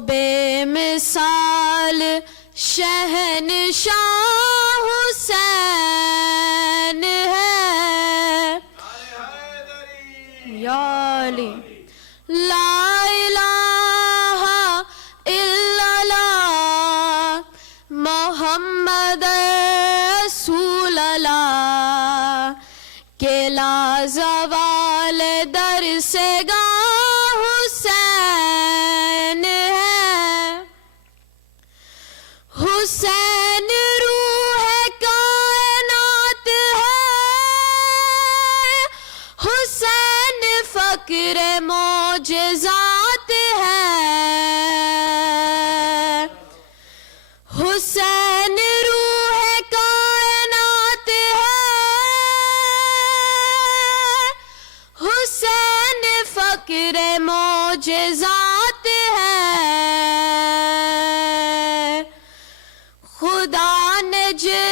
بے مثال شہنشاہ حسین ہے یا علی لا الہ الا اللہ محمد رسول اللہ کہ لا زوال در سے گاہ حسین ہے حسین روح کائنات ہے حسین فقر معجزات ہے حسین روح کائنات ہے حسین فقر معجزات ہے خدا نے جس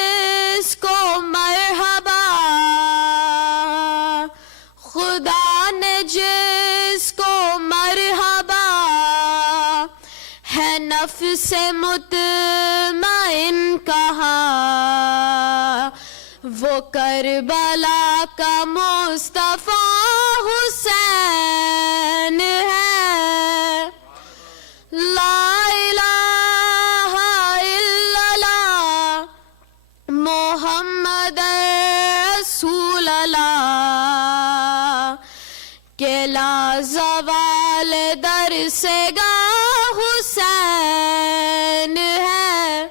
کو مرحبا خدا نے جس کو مرحبا ہے نفس مطمئن کہا وہ کربلا کا مصطفیٰ حسین ہے لا الہ الا اللہ محمد رسول اللہ کہ لا زوال در سے گاہ حسین ہے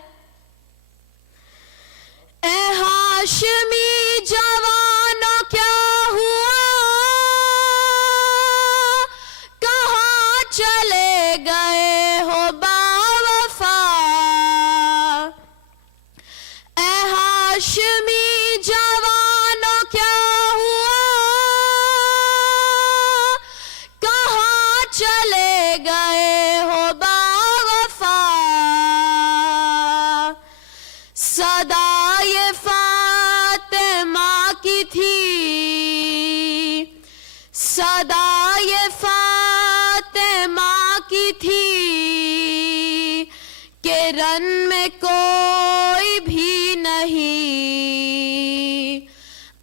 اے ہاشمی جوانوں کیا ہوا کہاں چلے گئے ہو باوفا اے ہاشمی جوانوں کیا ہوا کہاں چلے گئے ہو باوفا صدا یہ فاطمہ کی تھی صدا یہ فاطمہ کی تھی کہ رن میں کوئی بھی نہیں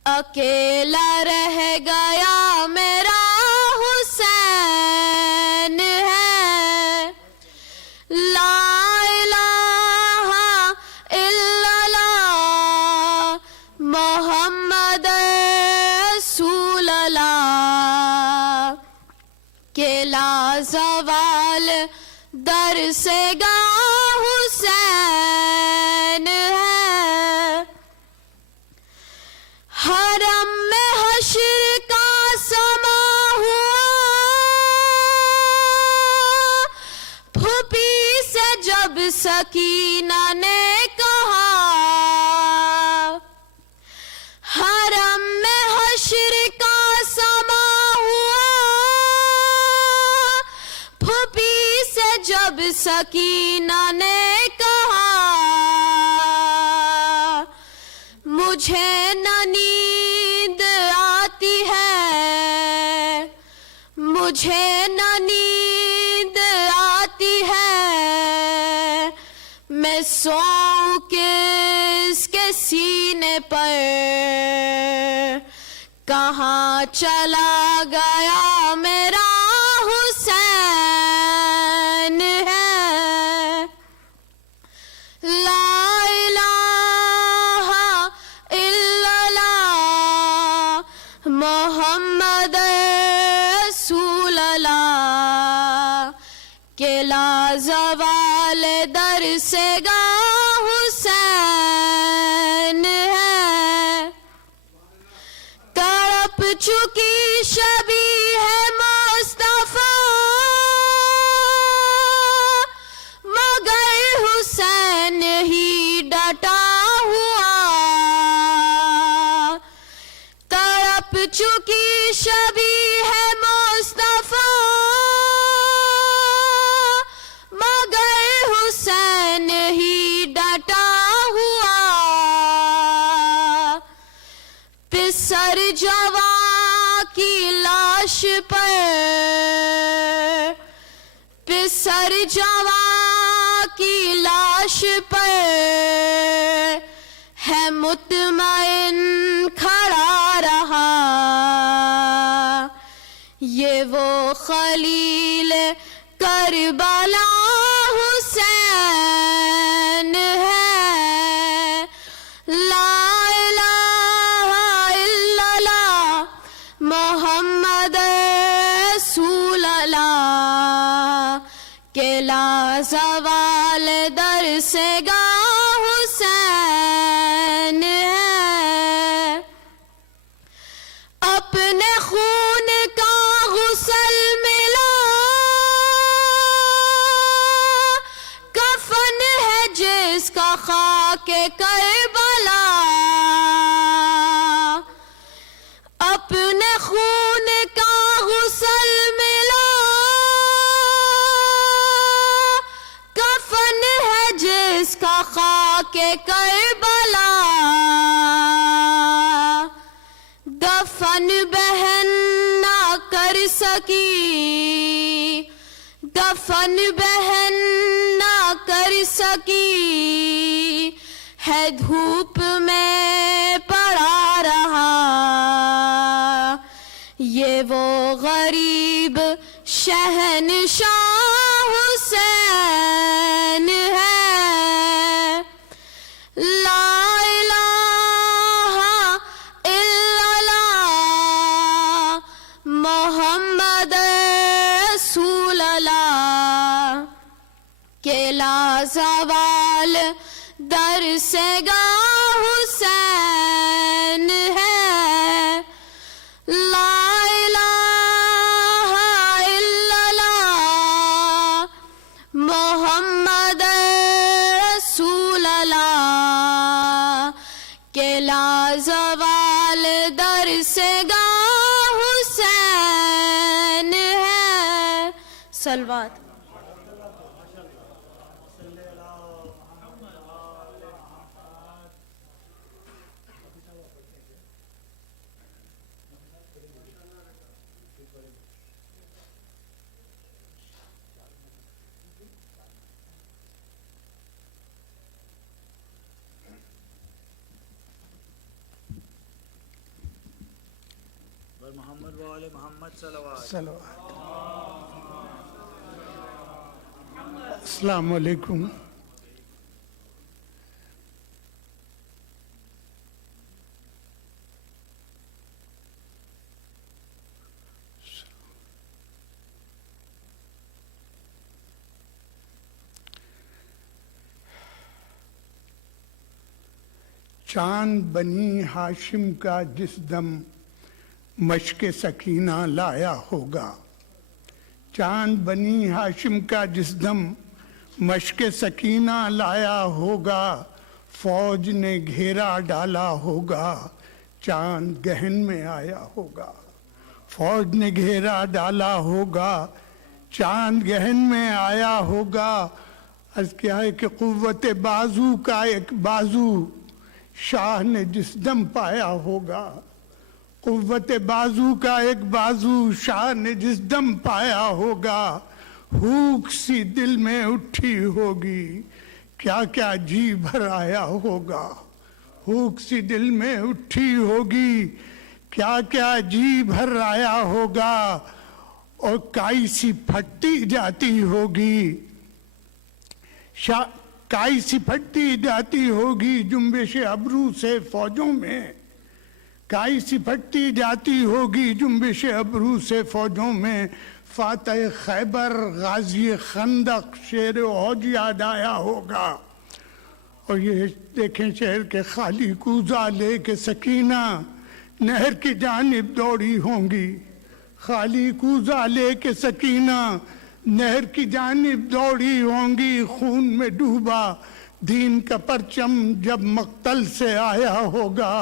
اکیلا رہ گیا میرا حسین ہے لا الہ الا اللہ محمد رسول اللہ کہ لا زوال در سے گاہ حسین ہے حرم میں حشر کا سما ہوا پھوپھی سے جب سکینہ نے کہا حرم میں حشر کا سما ہوا پھوپھی سے جب سکینہ نے کہا مجھے نہ نیند آتی ہے مجھے نہ نیند آتی ہے میں سوؤں کس کے سینے پر کہاں چلا گیا میرا حسین ہے لا الہ الا اللہ محمد رسول اللہ کہ لا زوال در سے گاہ حسین ہے تڑپ چکی شبیہ ہے مصطفیٰ مگر حسین ہی ڈٹا ہوا تڑپ چکی شبیہ ہے مصطفیٰ مگر حسین ہی ڈٹا ہوا پسر جوان کی لاش پر پسر ہر جوان کی لاش پر ہے مطمئن کھڑا رہا، یہ وہ خلیل کربلا حسین ہے، لا الہ الا اللہ محمد رسول اللہ، کہ لا زوال در سے گاہ حسین ہے، اپنے خون کا غسل ملا، کفن ہے جس کا خاک کربلا، اپنے خون کا غسل ملا، کفن ہے جس کا خاک کربلا، دفن بہن نہ کر سکی، دفن بہن نہ کر سکی، ہے دھوپ میں پڑا رہا، یہ وہ غریب شہنشاہ حسین ہے، لا الہ الا اللہ محمد رسول اللہ، کہ لا زوال در سے گاہ حسین ہے، لا الہ الا اللہ محمد رسول اللہ، کہ لا زوال در سے گاہ حسین ہے، صلوات۔ محمد وآل محمد صلوات۔ السلام علیکم۔ چاند بنی ہاشم کا جس دم مشق سکینہ لایا ہوگا، چاند بنی ہاشم کا جس دم مشق سکینہ لایا ہوگا، فوج نے گھیرا ڈالا ہوگا، چاند گہن میں آیا ہوگا، فوج نے گھیرا ڈالا ہوگا، چاند گہن میں آیا ہوگا۔ عرض کیا ہے کہ قوت بازو کا ایک بازو شاہ نے جس دم پایا ہوگا، قوت بازو کا ایک بازو شاہ نے جس دم پایا ہوگا، بھوک سی دل میں اٹھی ہوگی، کیا کیا جی بھر آیا ہوگا، بھوک سی دل میں اٹھی ہوگی، کیا کیا جی بھر آیا ہوگا، اور کائی سی پھٹتی جاتی ہوگی، کائی سی پھٹتی جاتی ہوگی جنبش ابرو سے فوجوں میں، کائی سی پھٹتی جاتی ہوگی جنبش ابرو سے فوجوں میں، فاتح خیبر غازی خندق شیر اوج یاد آیا ہوگا۔ اور یہ دیکھیں شہر کے خالی کوزہ لے کے سکینہ نہر کی جانب دوڑی ہوں گی، خالی کوزہ لے کے سکینہ نہر کی جانب دوڑی ہوں گی، خون میں ڈوبا دین کا پرچم جب مقتل سے آیا ہوگا،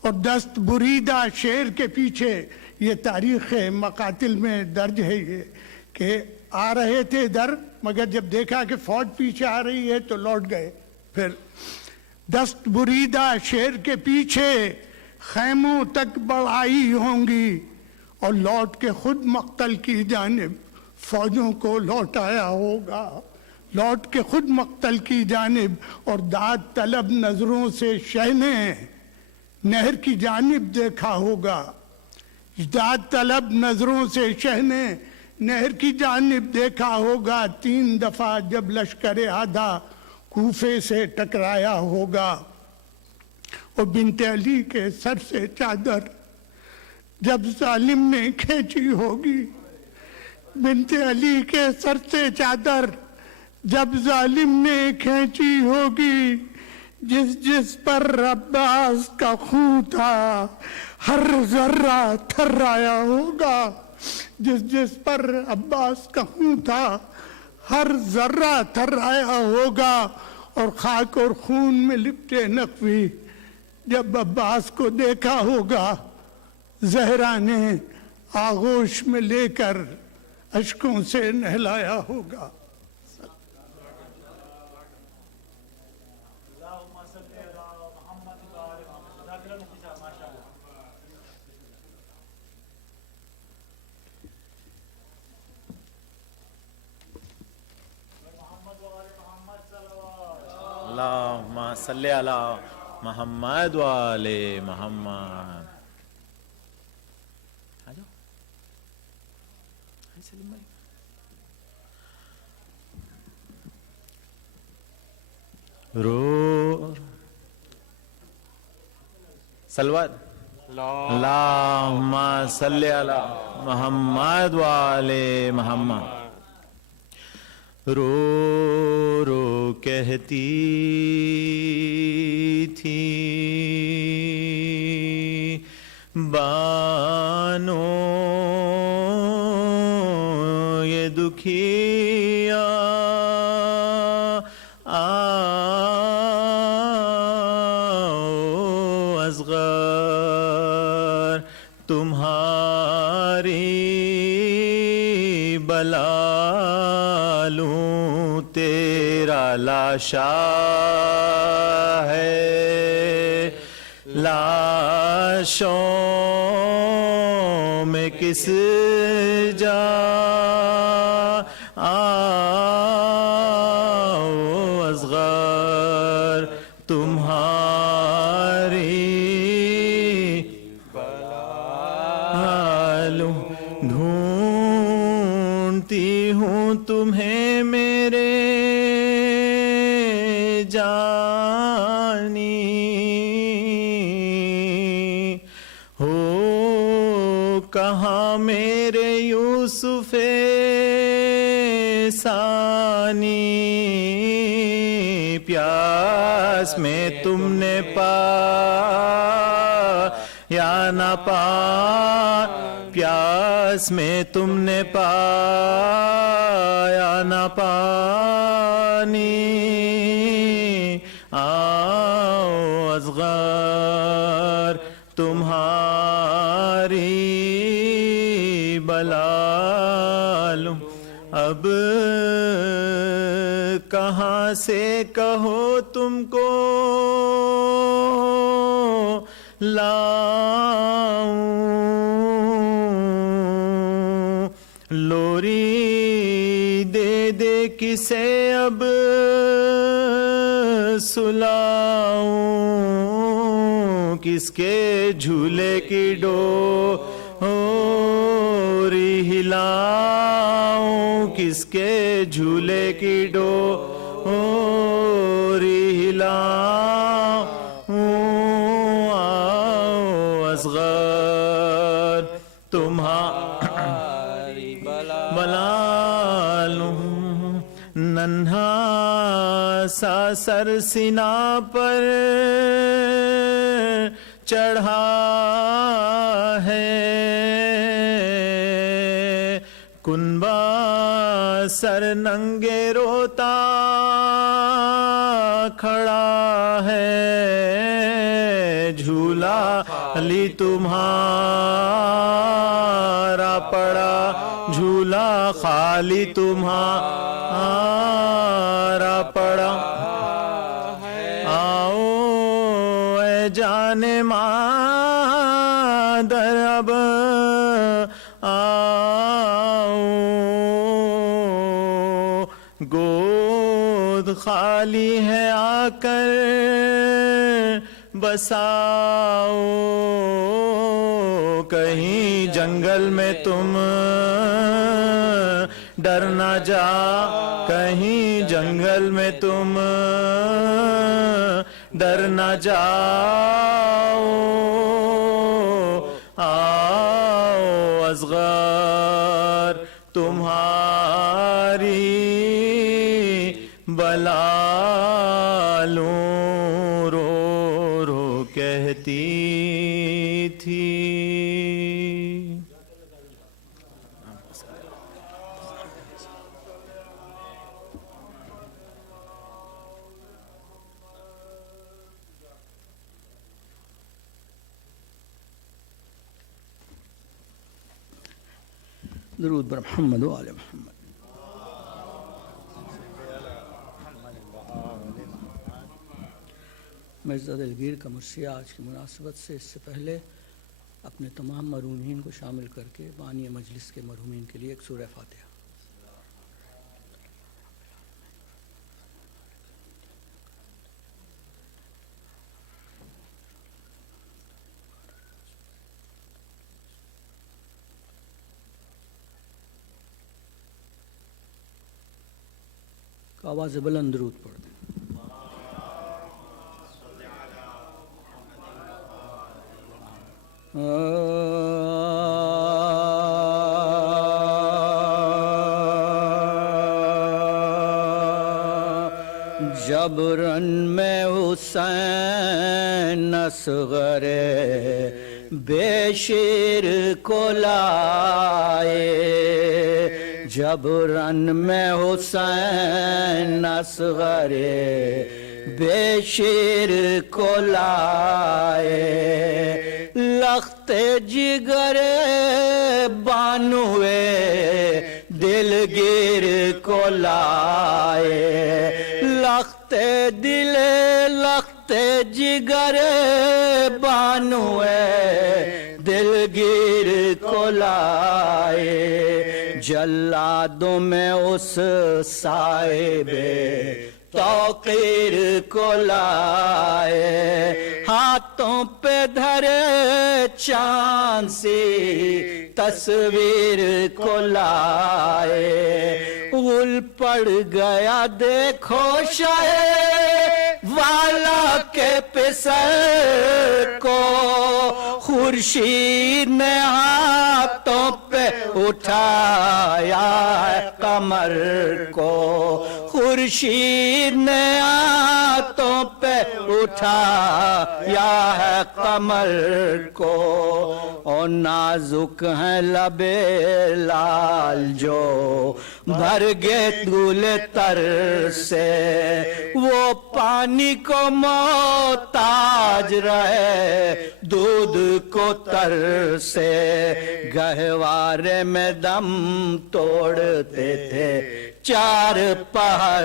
اور دست بریدہ شیر کے پیچھے، یہ تاریخ مقاتل میں درج ہے یہ کہ آ رہے تھے در، مگر جب دیکھا کہ فوج پیچھے آ رہی ہے تو لوٹ گئے، پھر دست بریدہ شیر کے پیچھے خیموں تک بڑھائی ہوں گی، اور لوٹ کے خود مقتل کی جانب فوجوں کو لوٹایا ہوگا، لوٹ کے خود مقتل کی جانب، اور داد طلب نظروں سے شہ نے نہر کی جانب دیکھا ہوگا، داد طلب نظروں سے شہ نے نہر کی جانب دیکھا ہوگا، 3 دفعہ جب لشکر آدھا کوفے سے ٹکرایا ہوگا، اور بنت علی کے سر سے چادر جب ظالم نے کھینچی ہوگی، بنت علی کے سر سے چادر جب ظالم نے کھینچی ہوگی، جس جس پر عباس کا خون تھا ہر ذرہ تھرایا ہوگا، جس جس پر عباس کا خون تھا ہر ذرہ تھرایا ہوگا، اور خاک اور خون میں لپٹے نقوی جب عباس کو دیکھا ہوگا، زہرا نے آغوش میں لے کر اشکوں سے نہلایا ہوگا۔ اللہم صلی علی محمد و آل محمد۔ رو سلوات اللہم صلی علی محمد و آل محمد۔ رو رو کہتی تھی بانو یہ دکھیا اصغر تمہاری بلا لوں تیرا لاشا ہے، لاشوں میں کس جا آؤ اصغر تمہاری بلا لوں، ڈھونڈتی ہوں تمہیں میرے جانی، ہو کہاں میرے یوسف ثانی، پیاس میں تم نے یا نہ پا، پیاس میں تم نے پایا نہ پانی، آؤ اصغر تمہاری بلا لوں، اب کہاں سے کہو تم کو لاؤں، لوری دے دے کسے اب سلاؤں، کس کے جھولے کی ڈوری ہلاؤں، کس کے جھولے کی ڈوری ہلاؤں، آؤ اصغر تمہاری بلا لوں، ننھا سا سر سینہ پر چڑھا ہے، کنبہ سر ننگے روتا کھڑا ہے، جھولا علی تمہارا پڑا، جھولا خالی تمہارا پڑا، آؤ اے جان مادر اب آؤ گود خالی ہے آ کر بساؤ، کہیں جنگل میں تم ڈر نہ جا، کہیں جنگل میں تم ڈر نہ جاؤ، آؤ اصغر تمہاری بلا لوں رو رو کہتی تھی۔ درود بر محمد و آل محمد۔ مرزا دلگیر کا مرثیہ آج کی مناسبت سے اس سے پہلے اپنے تمام مرحومین کو شامل کر کے بانی مجلس کے مرحومین کے لیے ایک سورہ فاتحہ۔ آواز بلند درود پڑھ دیں۔ جبرن میں حسین اصغر بے شیر کو لائے، جبرن میں حسین اصغر بے شیر کو لائے، لخت جگر بانوے دلگیر کو لائے، لخت دل لخت جگر بانوے دلگیر کو لائے، جلادوں میں اس صاحب توقیر کو لائے، ہاتھوں پہ دھرے چاند سی تصویر کو لائے، غل پڑ گیا دیکھو شاہ والا کے پسر کو، خورشید نے ہاتھوں پہ اٹھایا ہے قمر کو، خورشید نے ہاتھوں پہ اٹھایا ہے قمر کو، اور نازک ہیں لب لال جو بھر گئے دھول تر سے، وہ پانی کو محتاج رہے دودھ کو تر سے، گہوارے میں دم توڑتے تھے چار پہر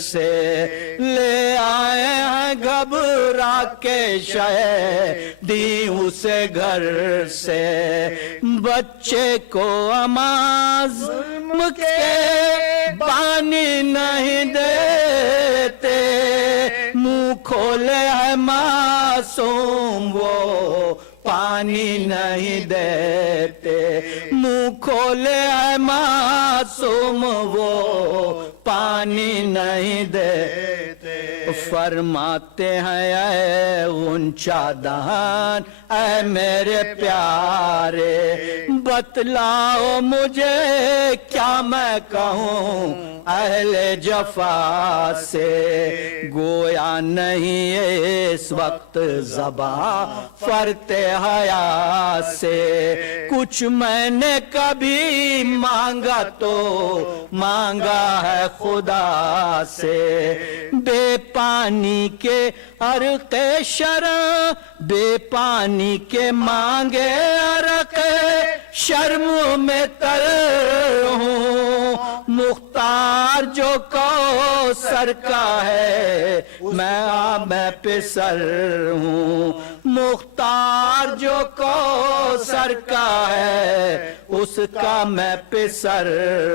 سے، لے آئے ہیں گھبرا کے شہیدی اسے گھر سے، بچے کو امان کے پانی نہیں دیتے، منہ کھولے ہے معصوم وہ پانی نہیں دیتے، منہ کھولے ہے معصوم وہ پانی نہیں دیتے، فرماتے ہیں اے غنچہ دہن اے میرے پیارے، بتلاؤ مجھے کیا میں کہوں اہل جفا سے، گویا نہیں اس وقت زباں فرت حیا سے، کچھ میں نے کبھی مانگا تو مانگا ہے خدا سے، بے پانی کے عرق شرع بے پانی کے مانگے عرق شرم میں تر ہوں، مختار جو کوثر کا ہے میں پسر ہوں، مختار جو کوثر کا ہے اس کا میں پسر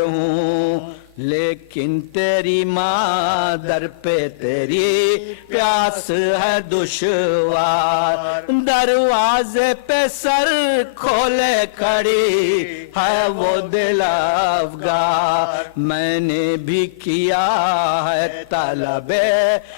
ہوں، لیکن تیری مادر پہ تیری پیاس ہے دشوار دروازے پہ سر کھولے کھڑی ہے وہ دل افگار میں نے بھی کیا ہے طلب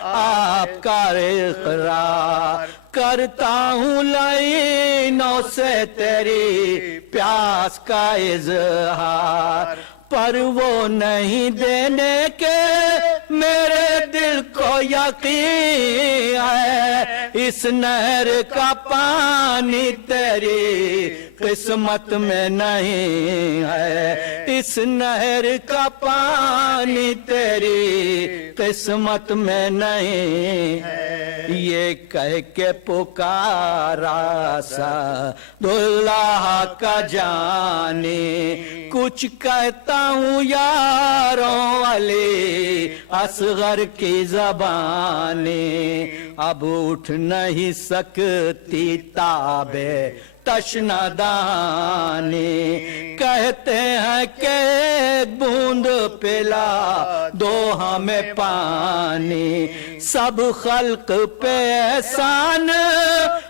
آپ کا اقرار کرتا ہوں لعینوں سے تیری پیاس کا اظہار پر وہ نہیں دینے کے میرے دل کو یقین ہے اس نہر کا پانی تیری قسمت میں نہیں ہے اس نہر کا پانی تیری قسمت میں نہیں ہے یہ کہہ کے پکارا سعداللہ کا جانی کچھ کہتا ہوں یاروں علی اصغر کی زبانی اب اٹھ نہیں سکتی تابے تشنہ دانی کہتے ہیں کہ ایک بوند پلا دو ہمیں پانی سب خلق پہ احسان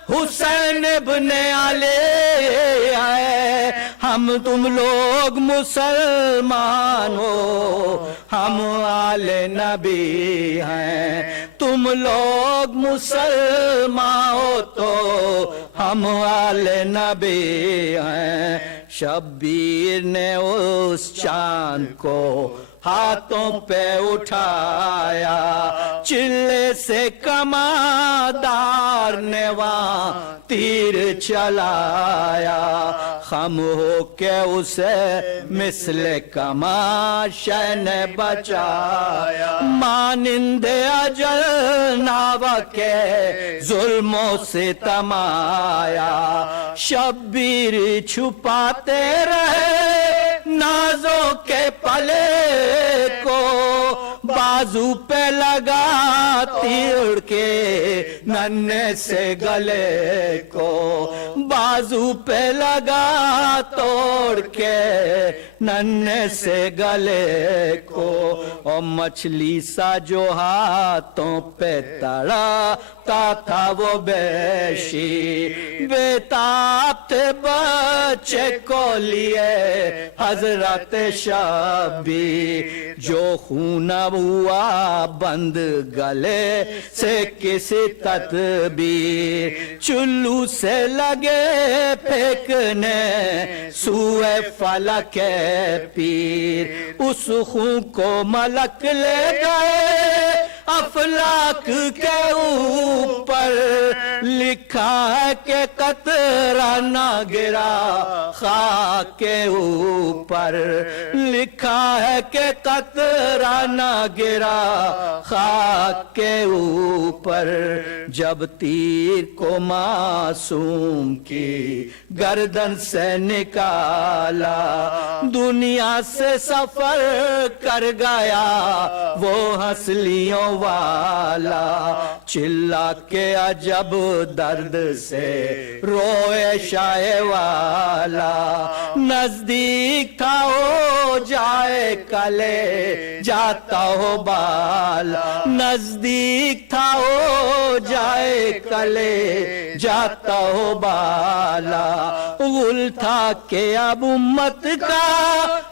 حسین ابن علی ہے ہم تم لوگ مسلمان ہو ہم آل نبی ہیں تم لوگ مسلمان ہو تو ہم آل نبی ہیں شبیر نے اس چاند کو ہاتھوں پہ اٹھایا چلے سے کماندار نے وہاں تیر چلایا خم ہو کے اسے مثل کماشے نے بچایا مانند اجل ناوا کے ظلموں سے تمایا شبیر چھپاتے رہے نازوں کے پلے کو بازو پہ لگا تیر کے ننھے سے گلے کو بازو پہ لگا توڑ کے ننھے سے گلے کو اور مچھلی سا جو ہاتھوں پہ تڑا تھا وہ بیشی بےتاب تھے بچے کو لیے حضرت شبیر جو خون ہوا بند گلے سے کسی تدبیر چلو سے لگے پھینکنے سوئے فلک پیر اس خون کو ملک لے گئے افلاک کے اوپر لکھا ہے کہ قطرہ نہ گرا خاک کے اوپر لکھا ہے کہ قطرہ نہ گرا خاک کے اوپر جب تیر کو معصوم کی گردن سے نکالا دنیا سے سفر کر گیا وہ ہنسلیوں والا چلا کے عجب درد سے روئے شاہ والا نزدیک تھا ہو جائے کلے جاتا ہو بالا نزدیک تھا ہو جائے کلے جاتا ہو بالا غل تھا کہ اب امت کا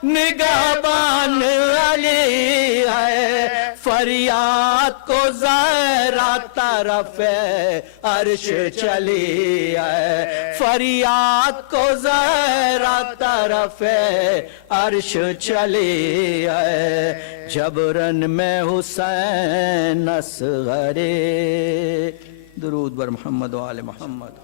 نگہبان علی ہے فریاد کو زہرا طرف عرش چلی ہے فریاد کو زہرا طرف عرش چلی ہے جبرن میں حسین اصغر درود بر محمد و آل محمد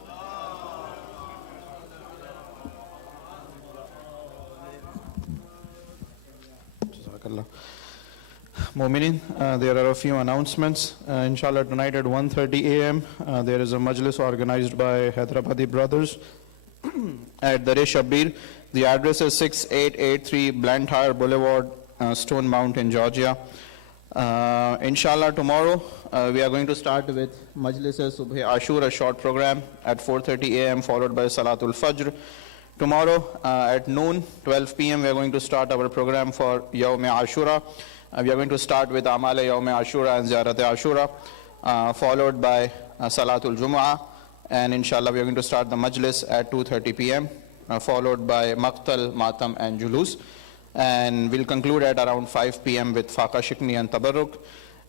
Mu'minin, there are a few announcements. Inshallah, tonight at 1:30 a.m. There is a majlis organized by Hyderabadi brothers at Dar Shabbir. The address is 6883 Blantyre Boulevard, Stone Mountain, Georgia. Inshallah, tomorrow we are going to start with Majlis Subh Ashura, short program at 4:30 a.m. followed by Salatul Fajr. Tomorrow at noon, 12 p.m., we are going to start our program for Yawm Ashura. We are going to start with Amal Yawm Ashura and Ziyarat Ashura, followed by Salatul Jumu'ah, and inshallah we are going to start the Majlis at 2:30 p.m., followed by Maqtal, Matam and Julus, and we'll conclude at around 5 p.m. with Faqa Shikni and Tabarruk,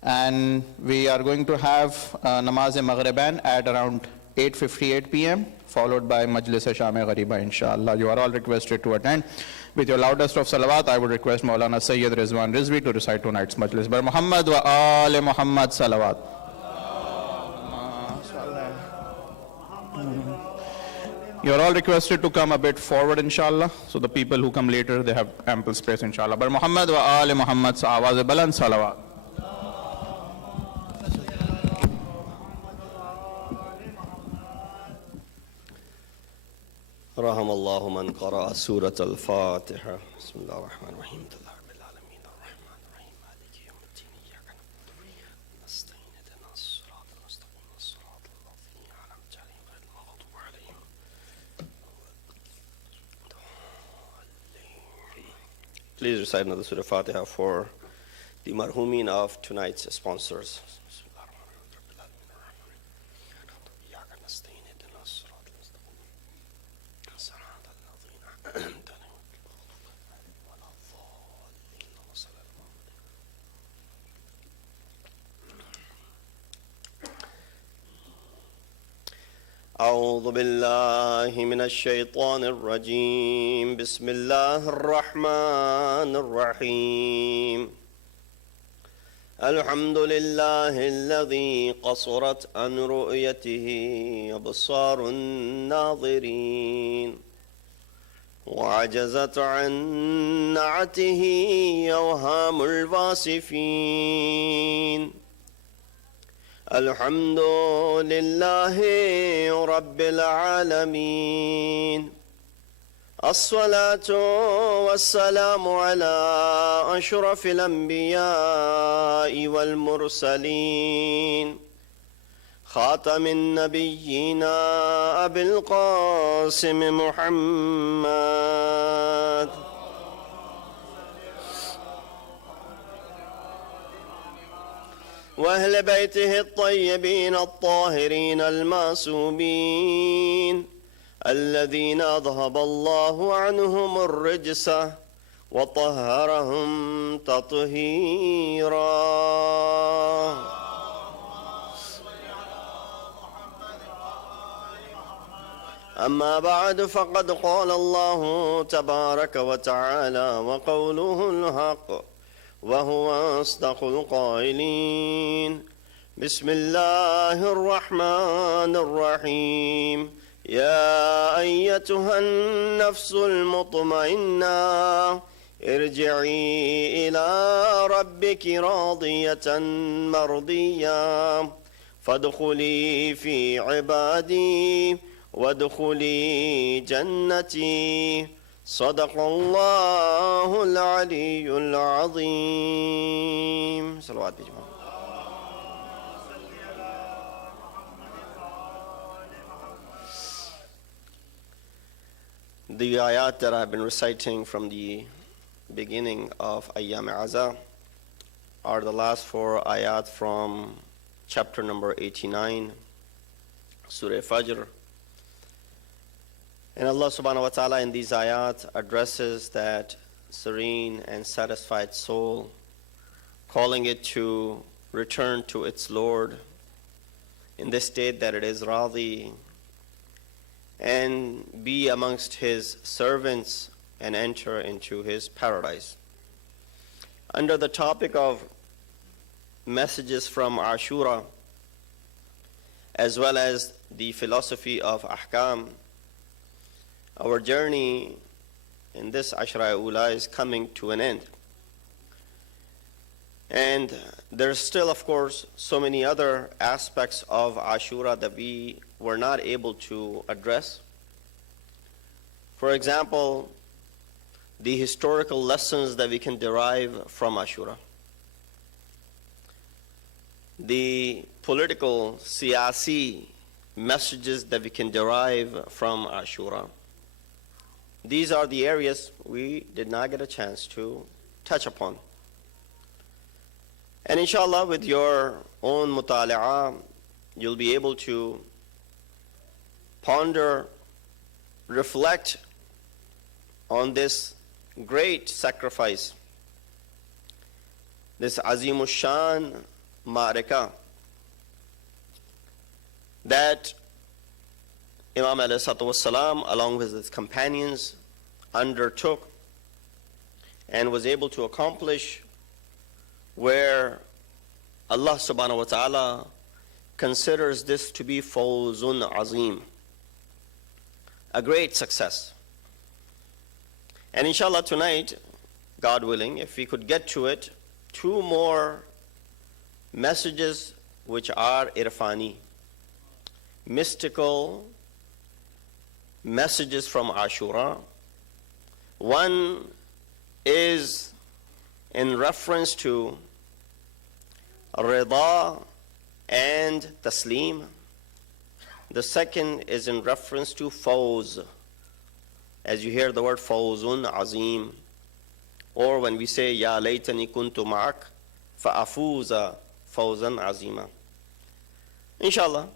and we are going to have Namaz-e-Maghriban at around 8:58 p.m., followed by Majlis Sham-e Ghariba, inshallah. You are all requested to attend. With your loudest of salawat, I would request Maulana Rizwan Rizvi to recite tonight's Majlis. Bar Muhammad wa Ali Muhammad salawat. You are all requested to come a bit forward, inshallah. So the people who come later, they have ample space, inshallah. Bar Muhammad wa Ali Muhammad awaz baland salawat. رحم الله من قرأ سورة الفاتحة بسم الله الرحمن الرحيم الحمد لله رب العالمين الرحمن الرحيم مالك يوم الدين إياك نعبد وإياك نستعين اهدنا الصراط المستقيم صراط الذين أنعمت عليهم غير المغضوب عليهم Please recite another Surah Fatiha for the marhumin of tonight's sponsors. أعوذ بالله من الشيطان الرجيم بسم الله الرحمن الرحيم الحمد لله الذي قصرت عن رؤيته أبصار الناظرين وعجزت عن نعته أوهام الواصفين الحمد لله رب العالمين الصلاة والسلام على أشرف الأنبياء والمرسلين خاتم النبيين أبي القاسم محمد وأهل بيته الطيبين الطاهرين المعصومين الذين أذهب الله عنهم الرجس وطهرهم تطهيرا أما بعد فقد قال الله تبارك وتعالى وقوله الحق وهو أصدق القائلين بسم الله الرحمن الرحيم يا أيتها النفس المطمئنة ارجعي إلى ربك راضية مرضية فادخلي في عبادي وادخلي جنتي صدق الله العلي العظيم صلوات بجمع. The ayat that I've been reciting from the beginning of Ayyam Aza are the last four ayat from chapter number 89, Surah Fajr. And Allah subhanahu wa ta'ala in these ayat addresses that serene and satisfied soul, calling it to return to its Lord in this state that it is radhi and be amongst His servants and enter into His paradise. Under the topic of messages from Ashura, as well as the philosophy of Ahkam, our journey in this Ashra-e-Ula is coming to an end. And there's still, of course, so many other aspects of Ashura that we were not able to address. For example, the historical lessons that we can derive from Ashura, the political, siyasi messages that we can derive from Ashura, these are the areas we did not get a chance to touch upon. And inshallah, with your own mutali'ah, you'll be able to ponder, reflect on this great sacrifice, this Azimush Shan Ma'arika that Imam ﷺ, along with his companions, undertook and was able to accomplish, where Allah subhanahu wa ta'ala considers this to be fawzun azim, a great success. And inshallah tonight, God willing, if we could get to it, 2 more messages which are irfani, mystical messages from Ashura. One is in reference to Rida and Taslim. The second is in reference to Fawz, as you hear the word Fawzun Azim, or when we say Ya laytani kuntu ma'ak fa'afuza fawzan azima. Inshallah,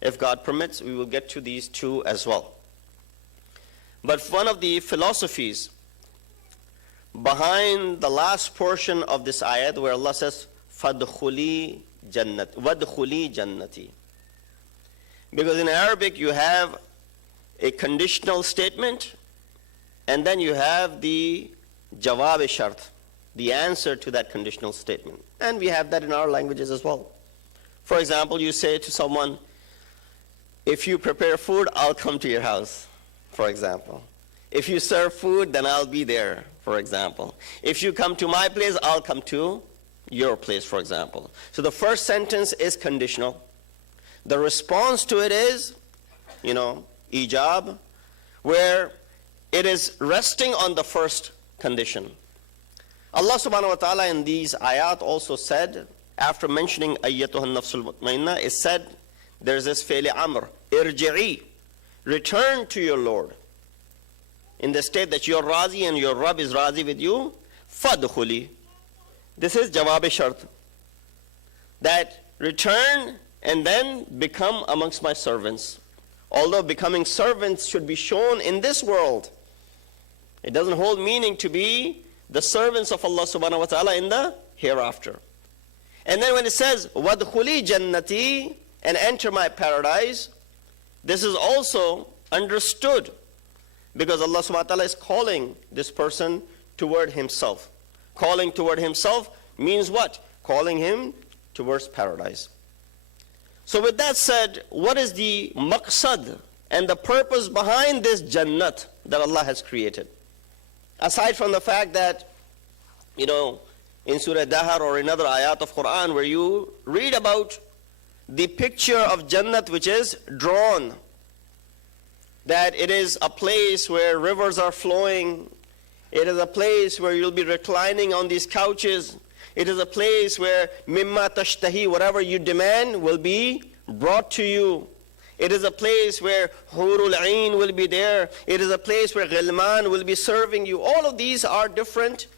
if God permits, we will get to these 2 as well. But one of the philosophies behind the last portion of this ayat, where Allah says fadkhuli jannat wadkhuli jannati, because in Arabic you have a conditional statement and then you have the jawab shart, the answer to that conditional statement, and we have that in our languages as well. For example, you say to someone, if you prepare food, I'll come to your house, for example. If you serve food, then I'll be there, for example. If you come to my place, I'll come to your place, for example. So the first sentence is conditional. The response to it is, ijab, where it is resting on the first condition. Allah subhanahu wa ta'ala in these ayat also said, after mentioning ayyatuhan nafsul mutmainna, it said, there's this fi'li amr, irji'i, return to your Lord, in the state that you're razi and your Rabb is razi with you, fadkhuli. This is jawab shart, that return and then become amongst my servants. Although becoming servants should be shown in this world, it doesn't hold meaning to be the servants of Allah subhanahu wa ta'ala in the hereafter. And then when it says wadkhuli jannati, and enter my paradise, this is also understood because Allah subhanahu wa ta'ala is calling this person toward himself. Calling toward himself means what? Calling him towards paradise. So with that said, what is the maqsad and the purpose behind this jannat that Allah has created? Aside from the fact that, in Surah Dahar or in other ayat of Quran where you read about the picture of Jannat which is drawn, that it is a place where rivers are flowing, it is a place where you'll be reclining on these couches, it is a place where mimma tashtahi, whatever you demand will be brought to you, it is a place where hurul ain will be there, it is a place where ghilman will be serving you. All of these are different,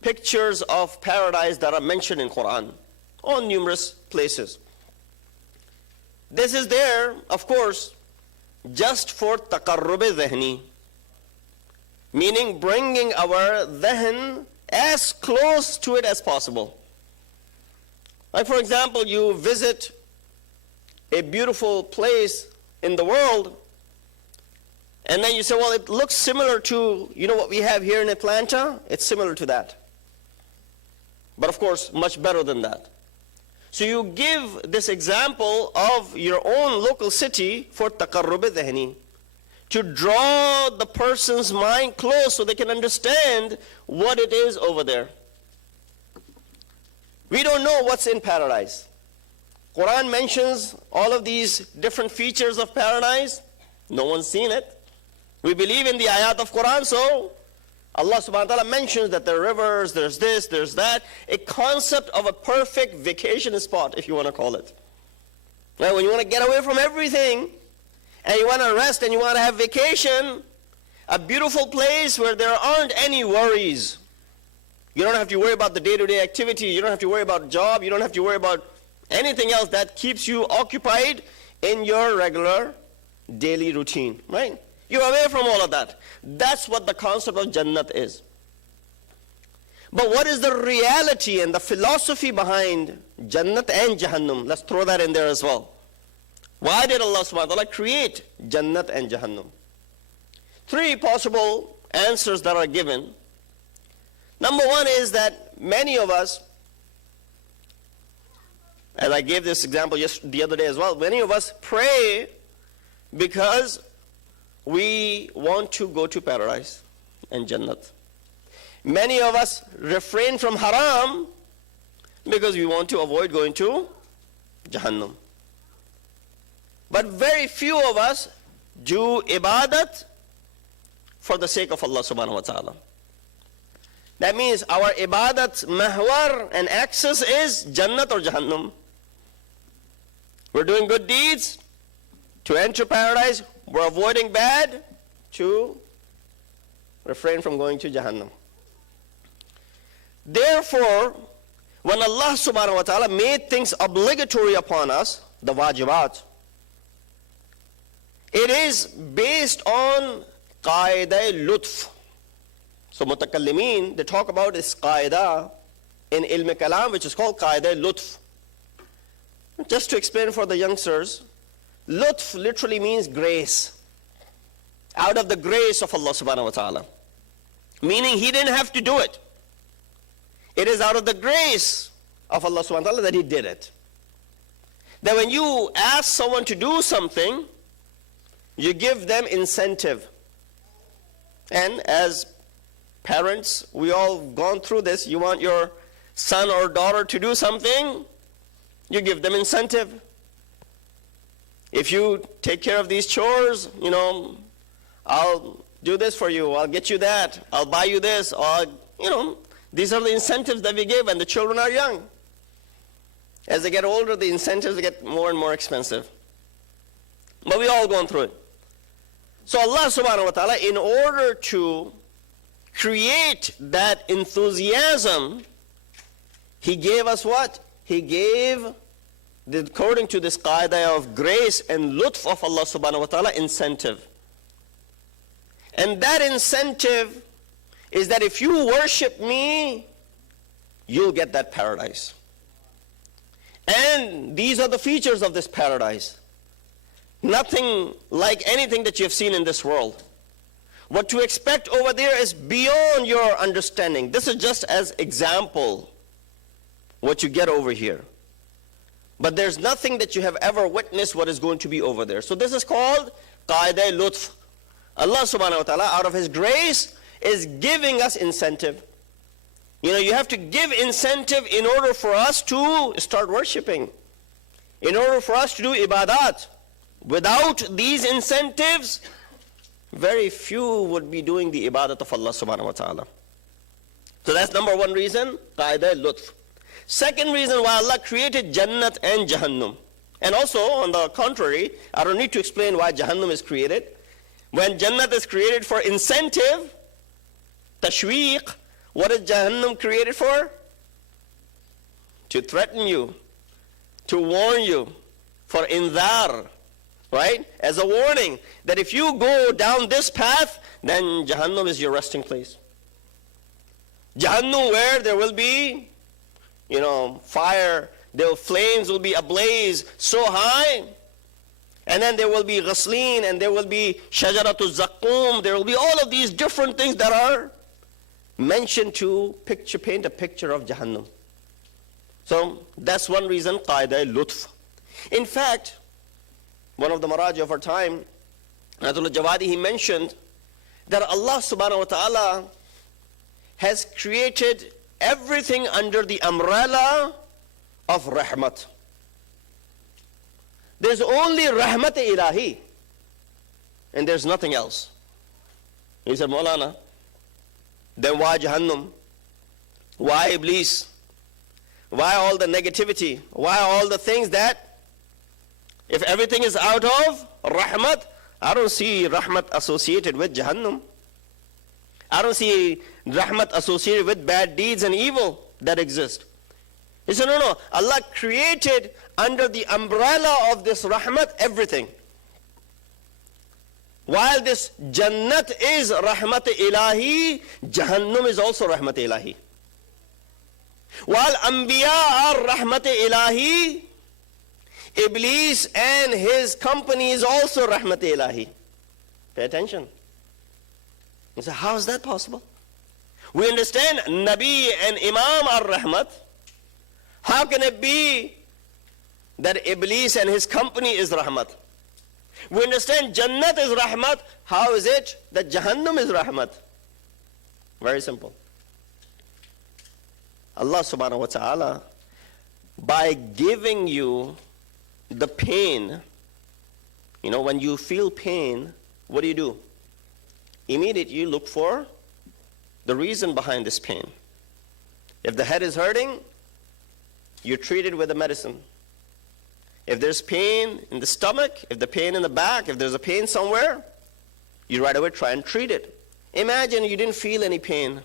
pictures of paradise that are mentioned in Quran on numerous places. This is there, of course, just for taqarrub dhihni, meaning bringing our dhihn as close to it as possible. Like for example, you visit a beautiful place in the world, and then you say, well, it looks similar to, what we have here in Atlanta? It's similar to that. But of course, much better than that. So you give this example of your own local city for taqarrub dhihni, to draw the person's mind close so they can understand what it is over there. We don't know what's in paradise. Quran mentions all of these different features of paradise. No one's seen it. We believe in the ayat of Quran, so Allah subhanahu wa ta'ala mentions that there are rivers, there's this, there's that. A concept of a perfect vacation spot, if you want to call it. Right? When you want to get away from everything, and you want to rest and you want to have vacation, A beautiful place where there aren't any worries. You don't have to worry about the day-to-day activity. You don't have to worry about job. You don't have to worry about anything else that keeps you occupied in your regular daily routine, right? You're away from all of that. That's what the concept of Jannat is. But what is the reality and the philosophy behind Jannat and Jahannam? Let's throw that in there as well. Why did Allah subhanahu wa ta'ala create Jannat and Jahannam? 3 possible answers that are given. Number 1 is that many of us, as I gave this example just the other day as well, many of us pray because we want to go to paradise and Jannat. Many of us refrain from haram because we want to avoid going to Jahannam. But very few of us do ibadat for the sake of Allah subhanahu wa ta'ala. That means our ibadat mahwar and axis is Jannat or Jahannam. We're doing good deeds to enter paradise. We're avoiding bad to refrain from going to Jahannam. Therefore, when Allah subhanahu wa ta'ala made things obligatory upon us, the wajibat, it is based on qaida lutf. So mutakallimin, they talk about this qaida in ilm kalam, which is called qaida lutf. Just to explain for the youngsters, lutf literally means grace. Out of the grace of Allah subhanahu wa ta'ala. Meaning He didn't have to do it. It is out of the grace of Allah subhanahu wa ta'ala that He did it. That when you ask someone to do something, you give them incentive. And as parents, we all gone through this. You want your son or daughter to do something, you give them incentive. If you take care of these chores, I'll do this for you, I'll get you that, I'll buy you this, or, these are the incentives that we give when the children are young. As they get older, the incentives get more and more expensive. But we all gone through it. So Allah subhanahu wa ta'ala, in order to create that enthusiasm, He gave us what? He gave, according to this qaida of grace and lutf of Allah subhanahu wa ta'ala, incentive. And that incentive is that if you worship me, you'll get that paradise. And these are the features of this paradise. Nothing like anything that you have seen in this world. What to expect over there is beyond your understanding. This is just as example what you get over here. But there's nothing that you have ever witnessed what is going to be over there. So this is called qaida lutf. Allah subhanahu wa ta'ala, out of His grace, is giving us incentive. You have to give incentive in order for us to start worshiping. In order for us to do ibadat. Without these incentives, very few would be doing the ibadat of Allah subhanahu wa ta'ala. So that's number 1 reason, qaida lutf. Second reason why Allah created Jannat and Jahannam. And also, on the contrary, I don't need to explain why Jahannam is created. When Jannat is created for incentive, tashweeq, what is Jahannam created for? To threaten you, to warn you, for inzar, right? As a warning, that if you go down this path, then Jahannam is your resting place. Jahannam, where there will be, fire, flames will be ablaze so high, and then there will be ghasleen, and there will be shajaratul zaqqum, there will be all of these different things that are mentioned to paint a picture of Jahannam. So that's one reason, qaida lutf. In fact, one of the Maraji of our time, Ayatollah Jawadi, he mentioned that Allah subhanahu wa ta'ala has created everything under the umbrella of rahmat. There's only rahmat ilahi, and there's nothing else. He said, Maulana, then why Jahannam? Why Iblis? Why all the negativity? Why all the things that, if everything is out of rahmat, I don't see rahmat associated with Jahannam. I don't see rahmat associated with bad deeds and evil that exist. He said, no, Allah created under the umbrella of this rahmat everything. While this Jannat is rahmat ilahi, Jahannam is also rahmat ilahi. While Anbiya are rahmat ilahi, Iblis and his company is also rahmat ilahi. Pay attention. You say, how is that possible? We understand Nabi and Imam are rahmat. How can it be that Iblis and his company is rahmat? We understand Jannat is rahmat. How is it that Jahannam is rahmat? Very simple. Allah subhanahu wa ta'ala, by giving you the pain, when you feel pain, what do? Immediately you look for the reason behind this pain. If the head is hurting, you treat it with a medicine. If there's pain in the stomach, if the pain in the back, if there's a pain somewhere, you right away try and treat it. Imagine you didn't feel any pain,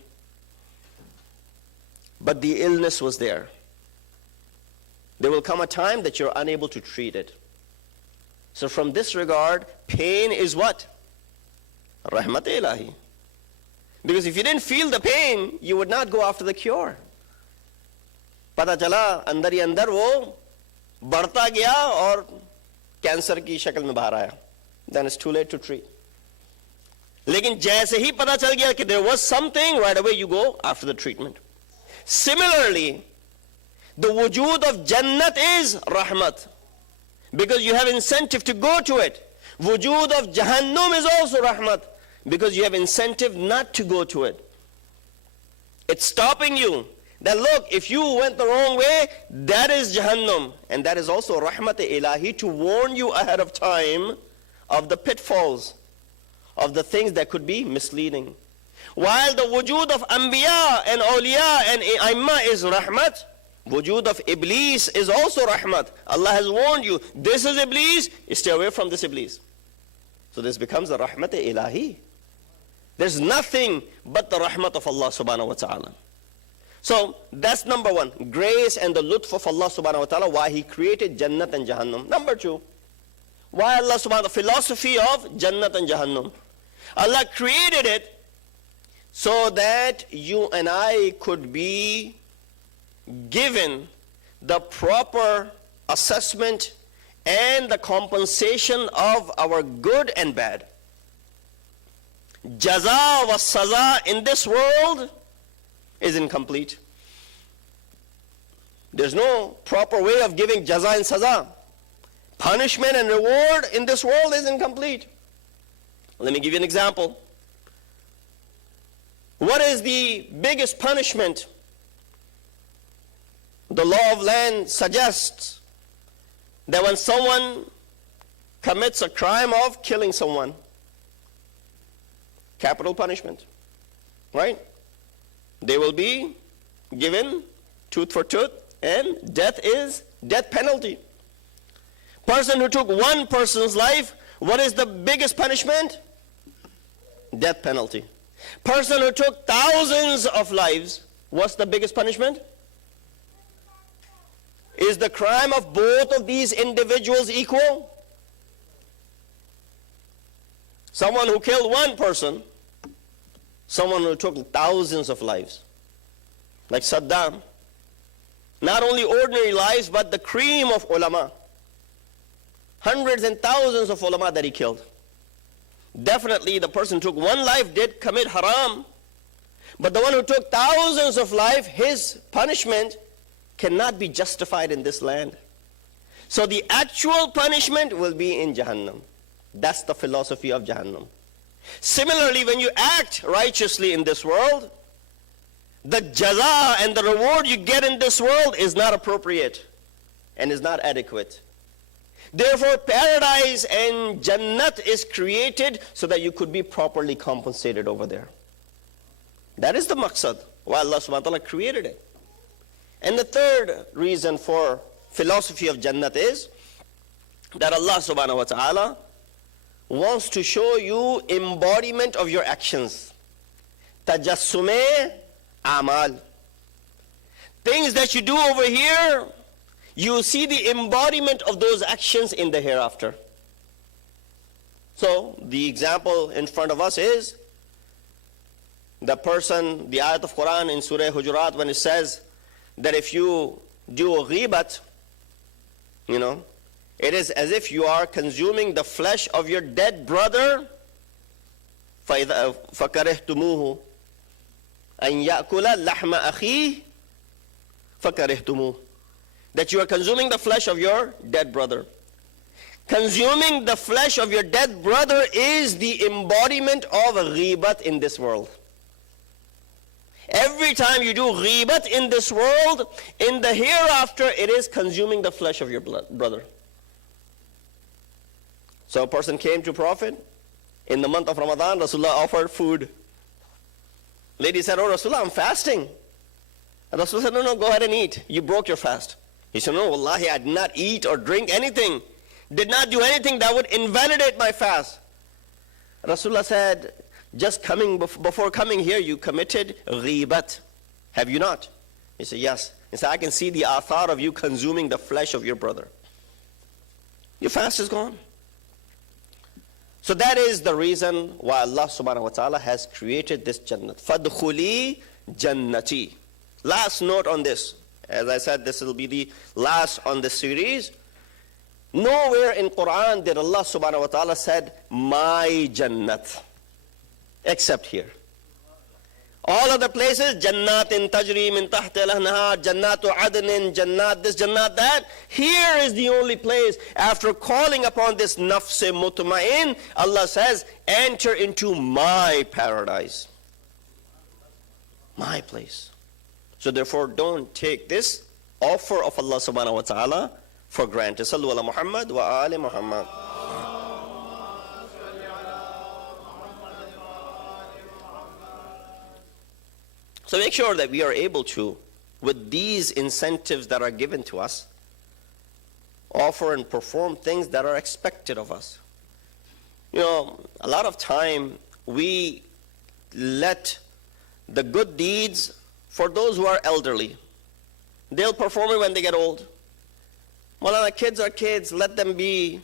but the illness was there. There will come a time that you're unable to treat it. So from this regard, pain is what? Rahmat ilahi. Because if you didn't feel the pain, you would not go after the cure. Pata chala andar hi andar wo बढ़ता गया और cancer की शक्ल में बाहर आया, then it's too late to treat. लेकिन जैसे ही पता चल गया कि there was something, right away you go after the treatment. Similarly, the wujud of Jannat is rahmat, because you have incentive to go to it. Wujud of Jahannam is also rahmat, because you have incentive not to go to it. It's stopping you. That look, if you went the wrong way, that is Jahannam. And that is also rahmat ilahi, to warn you ahead of time of the pitfalls, of the things that could be misleading. While the wujud of Anbiya and Awliya and Aimma is rahmat, wujud of Iblis is also rahmat. Allah has warned you, this is Iblis, stay away from this Iblis. So this becomes the rahmat ilahi. There's nothing but the rahmat of Allah subhanahu wa ta'ala. So that's number one, grace and the lutf of Allah subhanahu wa ta'ala, why He created Jannat and Jahannam. Number two, why Allah subhanahu wa ta'ala, the philosophy of Jannat and Jahannam. Allah created it so that you and I could be given the proper assessment and the compensation of our good and bad. Jaza wa saza in this world is incomplete. There's no proper way of giving jaza and saza. Punishment and reward in this world is incomplete. Let me give you an example. What is the biggest punishment? The law of land suggests that when someone commits a crime of killing someone, capital punishment, right? They will be given tooth for tooth, and death is death penalty. Person who took one person's life, what is the biggest punishment? Death penalty. Person who took thousands of lives, what's the biggest punishment? Is the crime of both of these individuals equal? Someone who killed one person, someone who took thousands of lives, like Saddam. Not only ordinary lives, but the cream of ulama. Hundreds and thousands of ulama that he killed. Definitely the person who took one life did commit haram, but the one who took thousands of life, his punishment cannot be justified in this land. So the actual punishment will be in Jahannam. That's the philosophy of Jahannam. Similarly, when you act righteously in this world, the jaza and the reward you get in this world is not appropriate and is not adequate. Therefore, paradise and Jannat is created so that you could be properly compensated over there. That is the maqsad, why Allah subhanahu wa ta'ala created it. And the third reason for philosophy of Jannat is that Allah subhanahu wa ta'ala wants to show you embodiment of your actions. tajassume amal. Things that you do over here, you see the embodiment of those actions in the hereafter. So the example in front of us is the person, the ayat of Quran in Surah Hujurat, when it says that if you do a ghibat, it is as if you are consuming the flesh of your dead brother. فَكَرِهْتُمُوهُ أَنْ يَأْكُلَ لَحْمَ أَخِيهِ فَكَرِهْتُمُوهُ. That you are consuming the flesh of your dead brother. Consuming the flesh of your dead brother is the embodiment of ghibat in this world. Every time you do ghibat in this world, in the hereafter, it is consuming the flesh of your brother. So a person came to Prophet in the month of Ramadan. Rasulullah offered food. Lady said, "Oh Rasulullah, I'm fasting." And Rasulullah said, "No, go ahead and eat. You broke your fast." He said, "No, wallahi, I did not eat or drink anything. Did not do anything that would invalidate my fast." Rasulullah said, "Just before coming here, you committed ghibat. Have you not?" He said, "Yes." He said, "I can see the athar of you consuming the flesh of your brother. Your fast is gone." So that is the reason why Allah subhanahu wa ta'ala has created this Jannat. Fadkhuli Jannati. Last note on this. As I said, this will be the last on the series. Nowhere in Quran did Allah subhanahu wa ta'ala said, "My Jannat," except here. All other places, Jannatin tajri min tahti al-anhar, Jannatu adnin, Jannat this, Jannat that. Here is the only place, after calling upon this nafs mutma'in, Allah says, "Enter into my paradise." My place. So therefore, don't take this offer of Allah subhanahu wa ta'ala for granted. Sallu ala Muhammad wa ali Muhammad. So make sure that we are able to, with these incentives that are given to us, offer and perform things that are expected of us. A lot of time we let the good deeds for those who are elderly. They'll perform it when they get old. Maulana, kids are kids, let them be.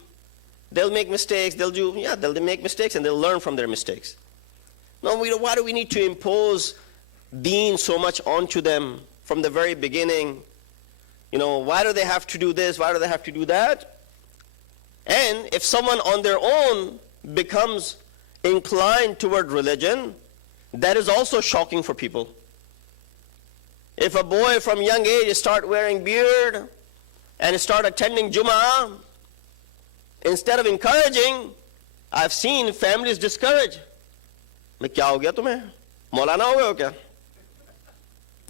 They'll make mistakes, they'll make mistakes and they'll learn from their mistakes. No, why do we need to impose deen so much onto them from the very beginning? Why do they have to do this? Why do they have to do that? And if someone on their own becomes inclined toward religion, that is also shocking for people. If a boy from young age start wearing beard and start attending Jum'ah, instead of encouraging, I've seen families discourage. Kya ho gaya tumhe? Maulana ho gaye ho kya?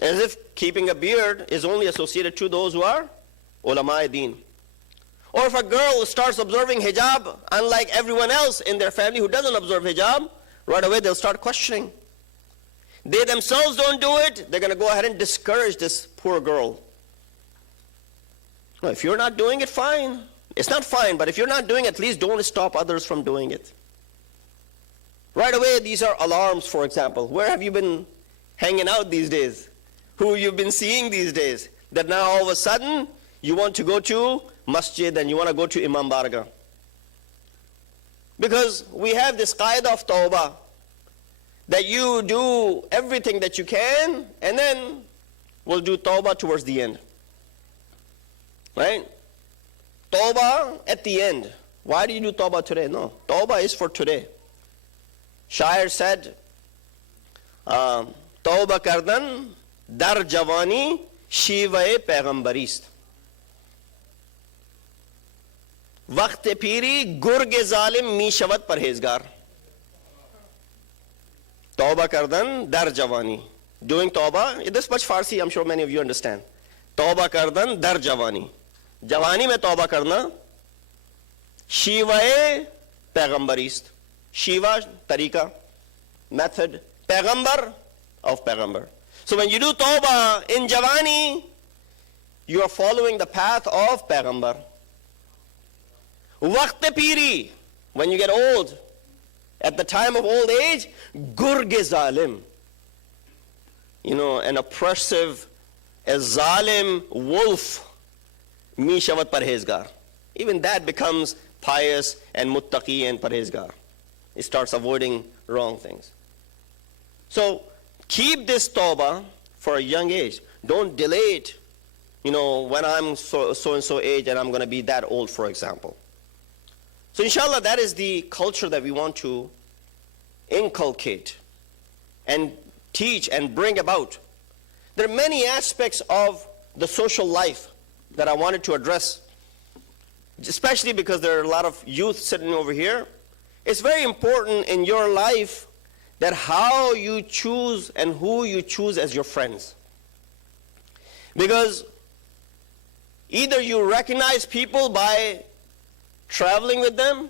As if keeping a beard is only associated to those who are ulama deen. Or if a girl starts observing hijab, unlike everyone else in their family who doesn't observe hijab, right away they'll start questioning. They themselves don't do it, they're going to go ahead and discourage this poor girl. No, if you're not doing it, fine. It's not fine, but if you're not doing it, at least don't stop others from doing it. Right away, these are alarms, for example. Where have you been hanging out these days? Who you've been seeing these days? That now all of a sudden, you want to go to masjid and you want to go to Imam Barga. Because we have this qaida of tawbah, that you do everything that you can, and then we'll do tawbah towards the end. Right? Tawbah at the end. Why do you do tawbah today? No, tawbah is for today. Shair said, tawbah kardan dar javani shivae paigambarist. Waqt piri gurge zalim mi shavat parhezgar. Tawbah kardan dar javani. Doing tawbah, this much Farsi, I'm sure many of you understand. Tawbah kardan dar javani. Javani mein tawbah karna. Shivae paigambarist. Shiva, tariqa, method. Paigambar, of paigambar. So when you do tawbah in Javani, you are following the path of paigambar. Waqt piri, when you get old, at the time of old age, gurge zalim. an oppressive, a zalim wolf, mi shavat parhezgar. Even that becomes pious and muttaqi and parhezgar. It starts avoiding wrong things. So keep this tawbah for a young age. Don't delay it, when I'm so-and-so age and I'm going to be that old, for example. So inshallah, that is the culture that we want to inculcate and teach and bring about. There are many aspects of the social life that I wanted to address, especially because there are a lot of youth sitting over here. It's very important in your life that how you choose and who you choose as your friends. Because either you recognize people by traveling with them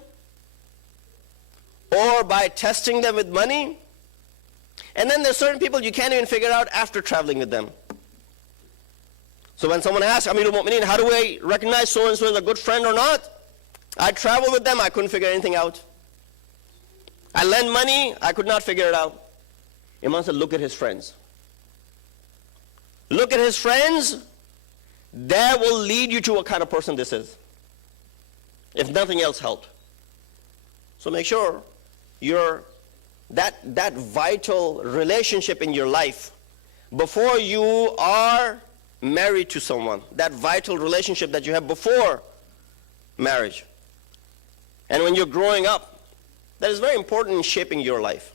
or by testing them with money, and then there's certain people you can't even figure out after traveling with them. So when someone asks, Amirul Mu'mineen, how do I recognize so-and-so as a good friend or not? I traveled with them, I couldn't figure anything out. I lent money, I could not figure it out. Imam said, look at his friends. Look at his friends. That will lead you to what kind of person this is, if nothing else helped. So make sure that vital relationship in your life, before you are married to someone, that vital relationship that you have before marriage, and when you're growing up, that is very important in shaping your life.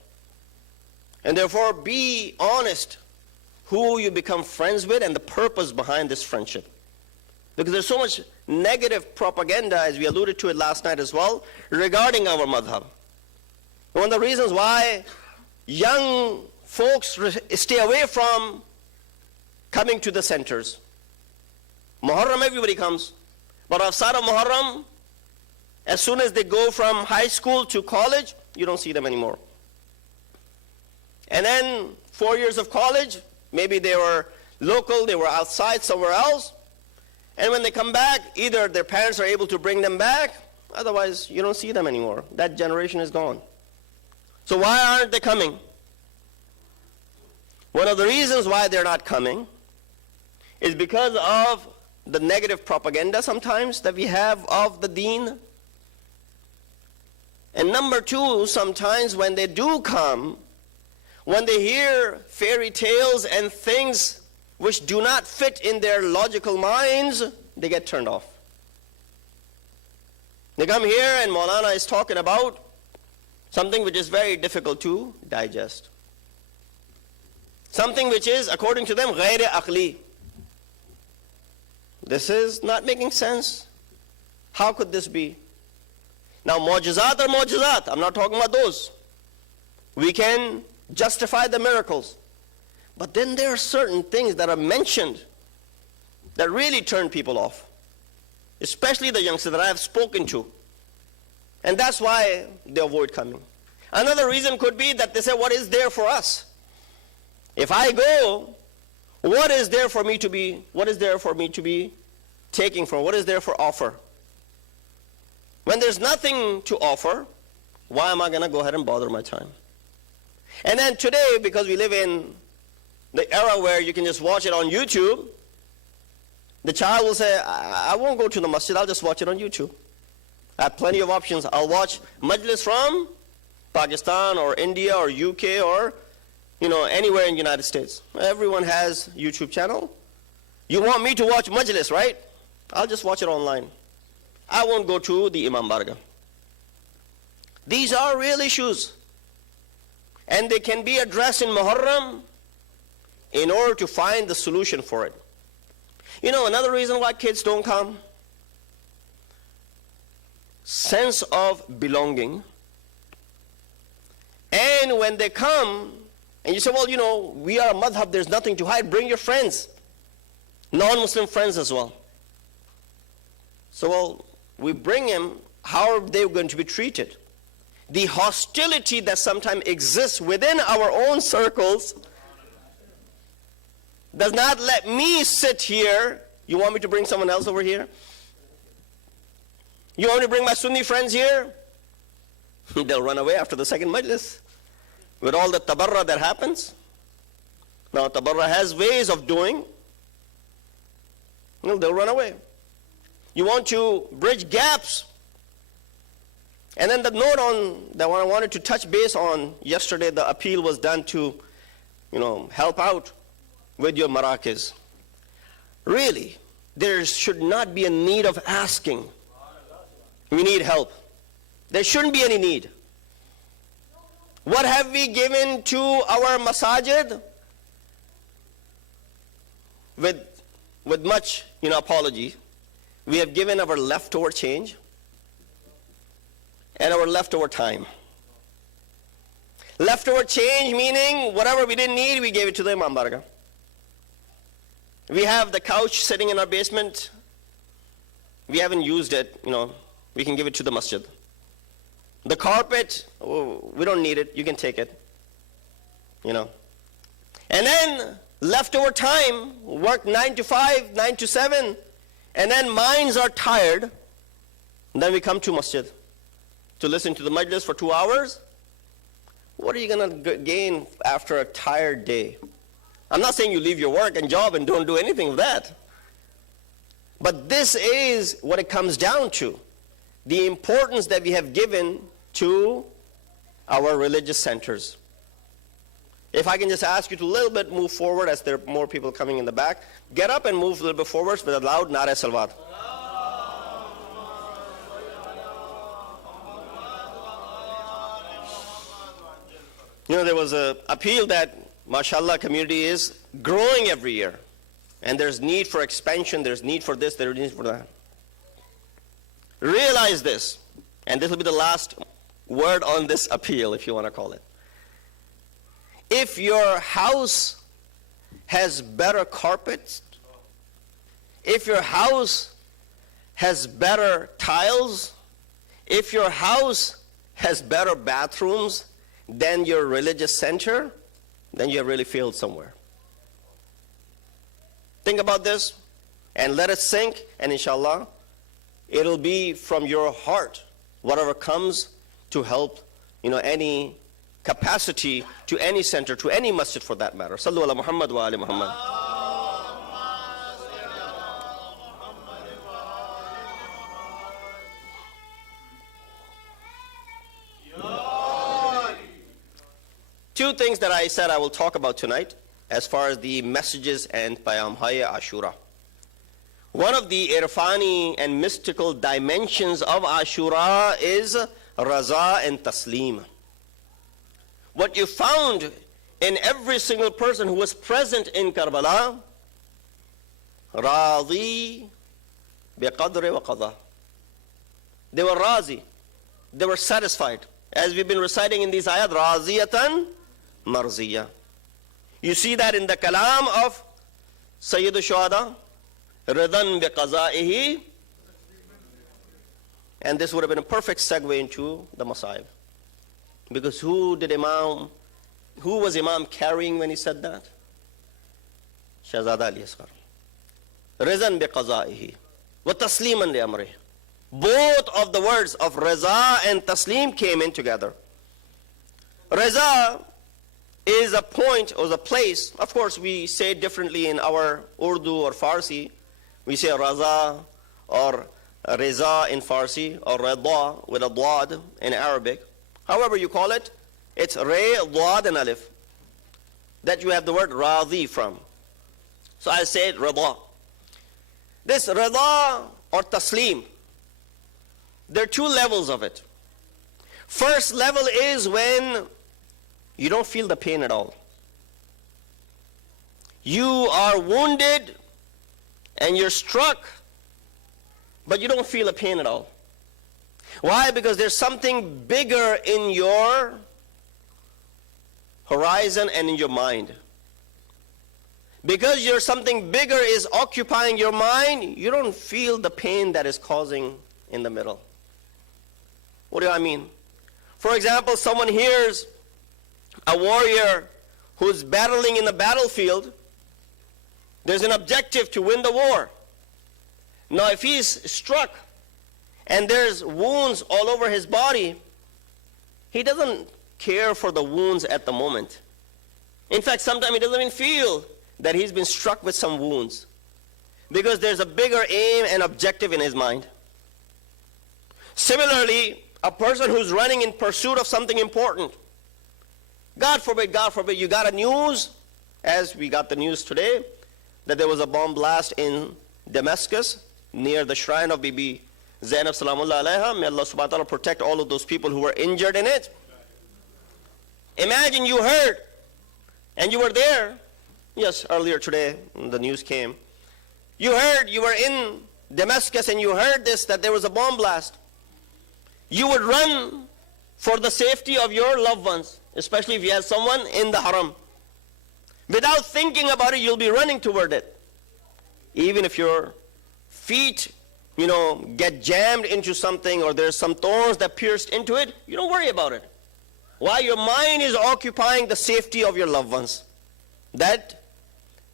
And therefore, be honest who you become friends with and the purpose behind this friendship. Because there's so much negative propaganda, as we alluded to it last night as well, regarding our madhab. One of the reasons why young folks stay away from coming to the centers. Muharram, everybody comes. But outside of Muharram, as soon as they go from high school to college, you don't see them anymore. And then 4 years of college, maybe they were local, they were outside somewhere else. And when they come back, either their parents are able to bring them back, otherwise you don't see them anymore. That generation is gone. So why aren't they coming? One of the reasons why they're not coming is because of the negative propaganda sometimes that we have of the deen. And number two, sometimes when they do come, when they hear fairy tales and things which do not fit in their logical minds, they get turned off. They come here and Maulana is talking about something which is very difficult to digest. Something which is, according to them, غير aqli. This is not making sense. How could this be? Now, mu'jizat are mu'jizat. I'm not talking about those. We can justify the miracles. But then there are certain things that are mentioned that really turn people off, especially the youngsters that I have spoken to. And that's why they avoid coming. Another reason could be that they say, what is there for us? If I go, what is there for me to be taking from? What is there for offer? When there's nothing to offer, why am I going to go ahead and bother my time? And then today, because we live in the era where you can just watch it on YouTube, the child will say, I won't go to the masjid, I'll just watch it on YouTube. I have plenty of options. I'll watch majlis from Pakistan or India or UK or anywhere in the United States. Everyone has YouTube channel. You want me to watch majlis, right? I'll just watch it online. I won't go to the Imam Barga. These are real issues. And they can be addressed in Muharram in order to find the solution for it. Another reason why kids don't come, sense of belonging. And when they come, and you say, well, we are a madhab, there's nothing to hide, bring your friends, non-Muslim friends as well. So, we bring them, how are they going to be treated? The hostility that sometimes exists within our own circles does not let me sit here. You want me to bring someone else over here? You want me to bring my Sunni friends here? They'll run away after the second majlis with all the tabarra that happens. Now, tabarra has ways of doing. They'll run away. You want to bridge gaps. And then the note on that I wanted to touch base on yesterday, the appeal was done to, help out with your marakis. Really, there should not be a need of asking. We need help. There shouldn't be any need. What have we given to our masajid? With much, apology, we have given our leftover change and our leftover time. Leftover change meaning whatever we didn't need, we gave it to the Imam Baraka. We have the couch sitting in our basement. We haven't used it, we can give it to the masjid. The carpet, we don't need it, you can take it. And then leftover time, work 9 to 5, 9 to 7, and then minds are tired. And then we come to masjid to listen to the majlis for 2 hours. What are you going to gain after a tired day? I'm not saying you leave your work and job and don't do anything of that. But this is what it comes down to. The importance that we have given to our religious centers. If I can just ask you to a little bit move forward as there are more people coming in the back. Get up and move a little bit forward with a loud Nare Salawat. There was an appeal that, mashallah, community is growing every year. And there's need for expansion, there's need for this, there's need for that. Realize this, and this will be the last word on this appeal, if you want to call it. If your house has better carpets, if your house has better tiles, if your house has better bathrooms than your religious center, then you have really failed somewhere. Think about this and let it sink, and inshallah, it'll be from your heart, whatever comes to help, any capacity to any center, to any masjid for that matter. Sallu ala Muhammad wa ali Muhammad. Two things that I said I will talk about tonight as far as the messages and Payam Hai Ashura. One of the irfani and mystical dimensions of Ashura is Raza and Taslim. What you found in every single person who was present in Karbala, Razi biqadri wa qada. They were razi. They were satisfied. As we've been reciting in these ayat, Raziyatan Marziya. You see that in the kalam of Sayyid al-Shuhada, Ridan biqazaihi. And this would have been a perfect segue into the Masa'ib. Because who was Imam carrying when he said that? Shahzada Ali Asghar. Rizan biqazaihi wa tasliman li amrih. Both of the words of Raza and Taslim came in together. Raza is a point or a place. Of course, we say it differently in our Urdu or Farsi. We say Raza or Reza in Farsi, or Reda with a Dwad in Arabic. However you call it, it's Re, Dwad, and Alif. That you have the word Razi from. So I say it Reda. This Reda or Taslim, there are two levels of it. First level is when you don't feel the pain at all. You are wounded and you're struck, but you don't feel a pain at all. Why? Because there's something bigger in your horizon and in your mind. Because something bigger is occupying your mind, you don't feel the pain that is causing in the middle. What do I mean? For example, someone hears a warrior who's battling in the battlefield. There's an objective to win the war. Now, if he's struck and there's wounds all over his body, he doesn't care for the wounds at the moment. In fact, sometimes he doesn't even feel that he's been struck with some wounds, because there's a bigger aim and objective in his mind. Similarly, a person who's running in pursuit of something important, God forbid, you got a news, as we got the news today, that there was a bomb blast in Damascus near the shrine of Bibi Zainab Salamullah Alaiha. May Allah subhanahu wa ta'ala protect all of those people who were injured in it. Imagine you heard, and you were there. Yes, earlier today the news came. You heard, you were in Damascus and you heard this, that there was a bomb blast. You would run for the safety of your loved ones, especially if you have someone in the haram. Without thinking about it, you'll be running toward it. Even if your feet, get jammed into something, or there's some thorns that pierced into it, you don't worry about it. Why? Your mind is occupying the safety of your loved ones. That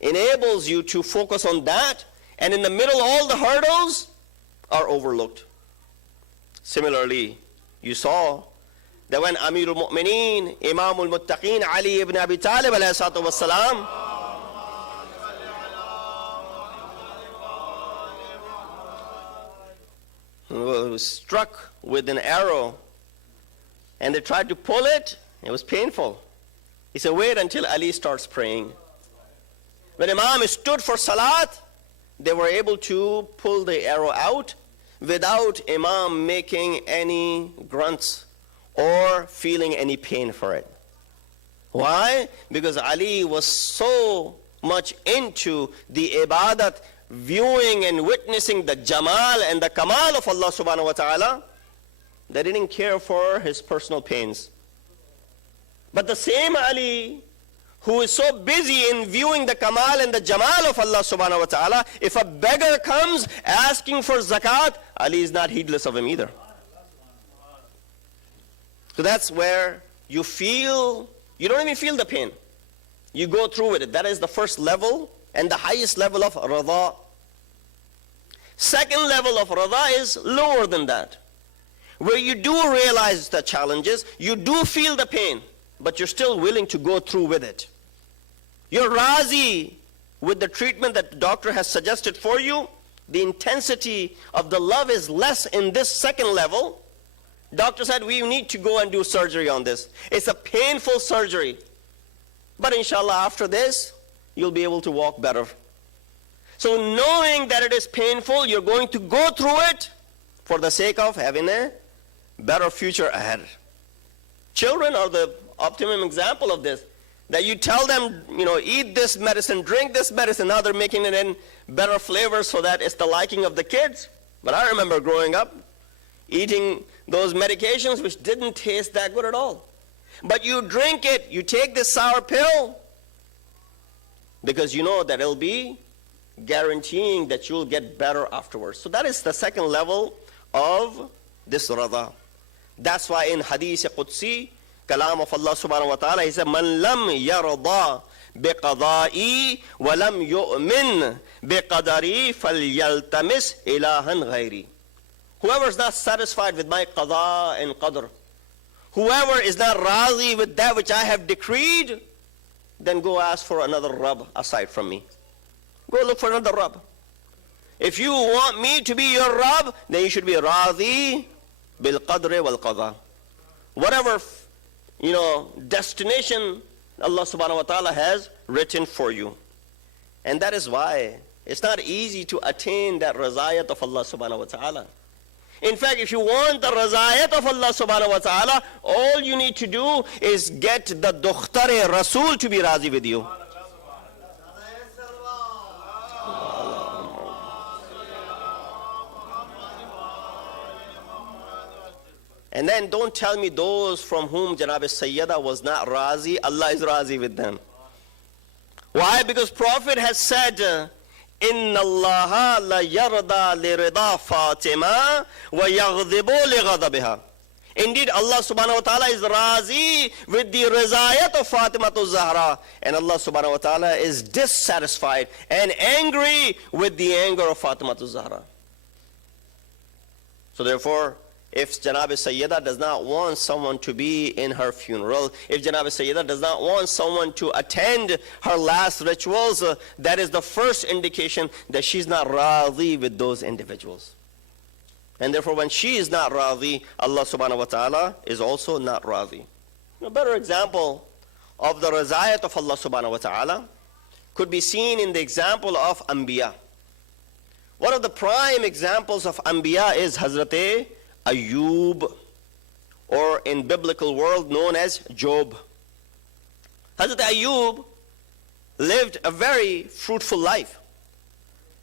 enables you to focus on that, and in the middle, all the hurdles are overlooked. Similarly, you saw that when Amirul Mu'mineen, Imamul Muttaqeen, Ali ibn Abi Talib alayhi salatu wassalam, was struck with an arrow, and they tried to pull it, it was painful. He said, wait until Ali starts praying. When Imam stood for Salat, they were able to pull the arrow out without Imam making any grunts or feeling any pain for it. Why? Because Ali was so much into the ibadat, viewing and witnessing the jamal and the kamal of Allah subhanahu wa ta'ala, they didn't care for his personal pains. But the same Ali who is so busy in viewing the kamal and the jamal of Allah subhanahu wa ta'ala, if a beggar comes asking for zakat, Ali is not heedless of him either. So that's where you don't even feel the pain. You go through with it. That is the first level and the highest level of radha. Second level of radha is lower than that, where you do realize the challenges, you do feel the pain, but you're still willing to go through with it. You're razi with the treatment that the doctor has suggested for you. The intensity of the love is less in this second level. Doctor said, we need to go and do surgery on this. It's a painful surgery. But inshallah, after this, you'll be able to walk better. So knowing that it is painful, you're going to go through it for the sake of having a better future ahead. Children are the optimum example of this. That you tell them, eat this medicine, drink this medicine. Now they're making it in better flavors so that it's the liking of the kids. But I remember growing up, eating those medications which didn't taste that good at all. But you drink it, you take this sour pill, because you know that it'll be guaranteeing that you'll get better afterwards. So that is the second level of this radha. That's why in Hadith Qudsi, Kalam of Allah subhanahu wa ta'ala, he said, Man lam yarda biqada'i wa lam yu'min biqadari falyaltamis ilahan ghairi. Whoever is not satisfied with my qada and qadr, whoever is not razi with that which I have decreed, then go ask for another Rabb aside from me. Go look for another Rabb. If you want me to be your Rabb, then you should be razi bil qadri wal qada. Whatever destination Allah subhanahu wa ta'ala has written for you. And that is why it's not easy to attain that razayat of Allah subhanahu wa ta'ala. In fact, if you want the razayat of Allah subhanahu wa ta'ala, all you need to do is get the Dukhtar-e Rasul to be razi with you. And then don't tell me those from whom Janab Sayyida was not razi, Allah is razi with them. Why? Because Prophet has said, Inna Allah la yarda li rida Fatima wa yaghdibu li ghadabiha. Indeed, Allah subhanahu wa ta'ala is razi with the rizayat of Fatima to Zahra. And Allah subhanahu wa ta'ala is dissatisfied and angry with the anger of Fatima to Zahra. So therefore, if Janab Sayyida does not want someone to be in her funeral, if Janab Sayyida does not want someone to attend her last rituals, that is the first indication that she's not radhi with those individuals. And therefore when she is not radhi, Allah subhanahu wa ta'ala is also not radhi. A better example of the razayat of Allah subhanahu wa ta'ala could be seen in the example of Anbiya. One of the prime examples of Anbiya is Hazrat Ayub, or in biblical world known as Job. Hazrat Ayub lived a very fruitful life.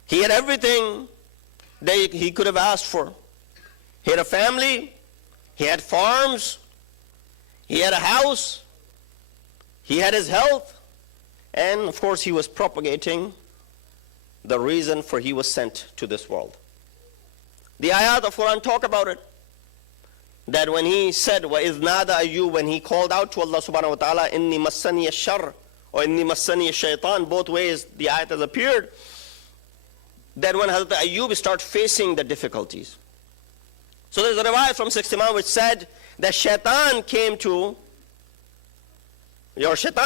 He had everything that he could have asked for. He had a family, he had farms, he had a house, he had his health, and of course he was propagating the reason for he was sent to this world. The ayat of Quran talk about it. That when he said, وَإِذْ نَادَ أَيُّوبُ, when he called out to Allah subhanahu wa ta'ala, إِنِّي مَسَّنِيَ الشَّرُّ, or إِنِّي مَسَّنِيَ الشَّيْطَانُ, both ways the ayat has appeared. That when Hazrat Ayyub started facing the difficulties. So there's a riwayah from 6th Imam which said that Shaitan Shaitan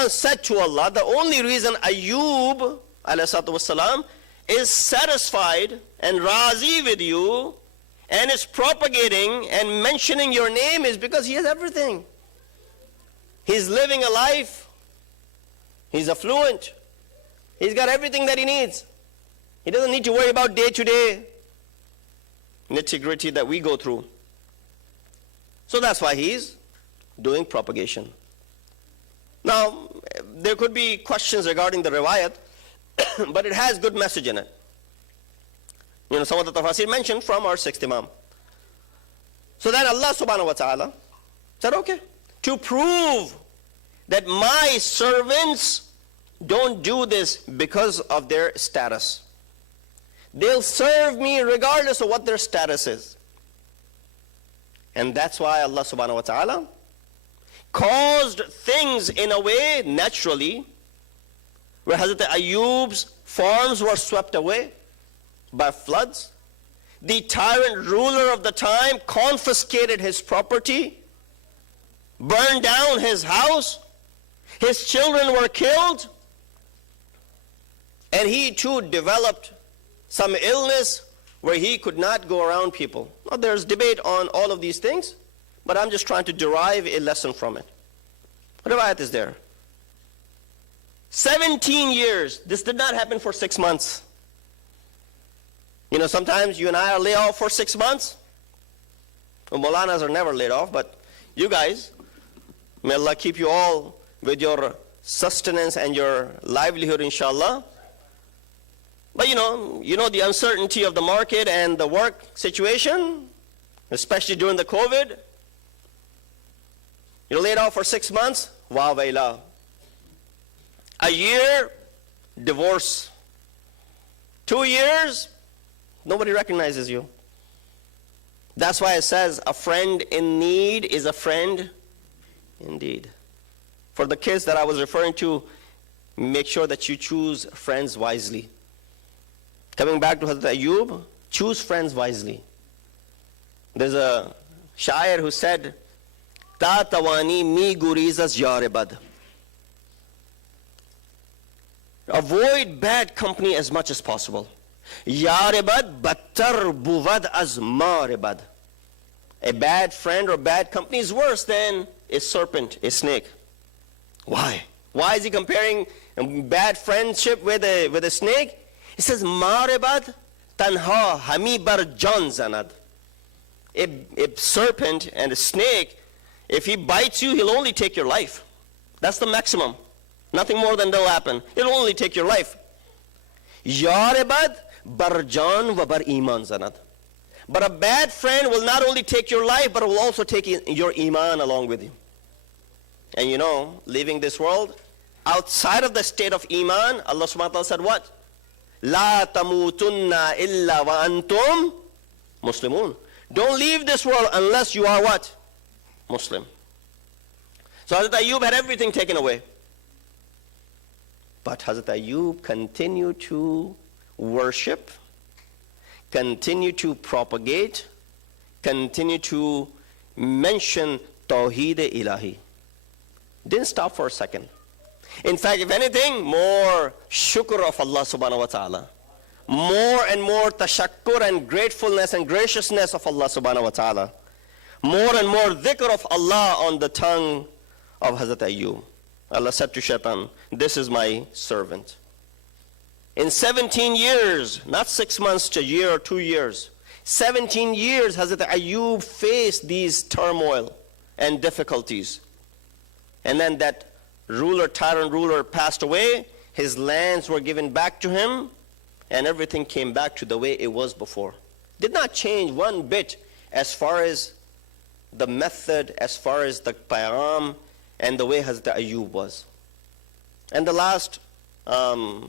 said to Allah, the only reason Ayyub alayhi wasalam is satisfied and razi with you and is propagating and mentioning your name is because he has everything. He's living a life, he's affluent, he's got everything that he needs. He doesn't need to worry about day-to-day nitty-gritty that we go through. So that's why he's doing propagation. Now, there could be questions regarding the riwayat, but it has good message in it. You know, some of the tafasir mentioned from our 6th Imam. So then Allah subhanahu wa ta'ala said, okay, to prove that my servants don't do this because of their status. They'll serve me regardless of what their status is. And that's why Allah subhanahu wa ta'ala caused things in a way naturally where Hazrat Ayyub's farms were swept away by floods. The tyrant ruler of the time confiscated his property, burned down his house, his children were killed, and he too developed some illness where he could not go around people. Now, there's debate on all of these things, but I'm just trying to derive a lesson from it. What riwayat is there? 17 years. This did not happen for 6 months. You know, sometimes you and I are laid off for 6 months. Well, Maulanas are never laid off, but you guys, may Allah keep you all with your sustenance and your livelihood, inshallah. But you know the uncertainty of the market and the work situation, especially during the COVID. You're laid off for 6 months, wa waila. A year, divorce. 2 years, nobody recognizes you. That's why it says a friend in need is a friend indeed. For the kids that I was referring to, make sure that you choose friends wisely. Coming back to Hazrat Ayyub, choose friends wisely. There's a shair who said, Ta tawani mi gurizas yaribad. Avoid bad company as much as possible. Yaribad battar buvad az maribad. A bad friend or bad company is worse than a serpent, a snake. Why? Why is he comparing bad friendship with a snake? He says, maribad tanha hami bar jan zanad. A serpent and a snake, if he bites you, he'll only take your life. That's the maximum. Nothing more than that'll happen. He'll only take your life. Yaribad bar jan wa bar iman zanad. But a bad friend will not only take your life, but will also take your iman along with you. And you know, leaving this world, outside of the state of iman, Allah subhanahu wa ta'ala said what? La tamutunna illa wa antum muslimun. Don't leave this world unless you are what? Muslim. So Hazrat Ayyub had everything taken away. But Hazrat Ayyub continued to worship, continued to propagate, continue to mention Tawheed Ilahi. Didn't stop for a second. In fact, if anything, more shukr of Allah subhanahu wa ta'ala. More and more tashakkur and gratefulness and graciousness of Allah subhanahu wa ta'ala. More and more dhikr of Allah on the tongue of Hazrat Ayyub. Allah said to Shaitan, this is my servant. In 17 years, not 6 months to a year or 2 years, 17 years Hazrat Ayyub faced these turmoil and difficulties. And then that tyrant ruler passed away, his lands were given back to him, and everything came back to the way it was before. Did not change one bit as far as the method, as far as the paygam, and the way Hazrat Ayyub was. And the last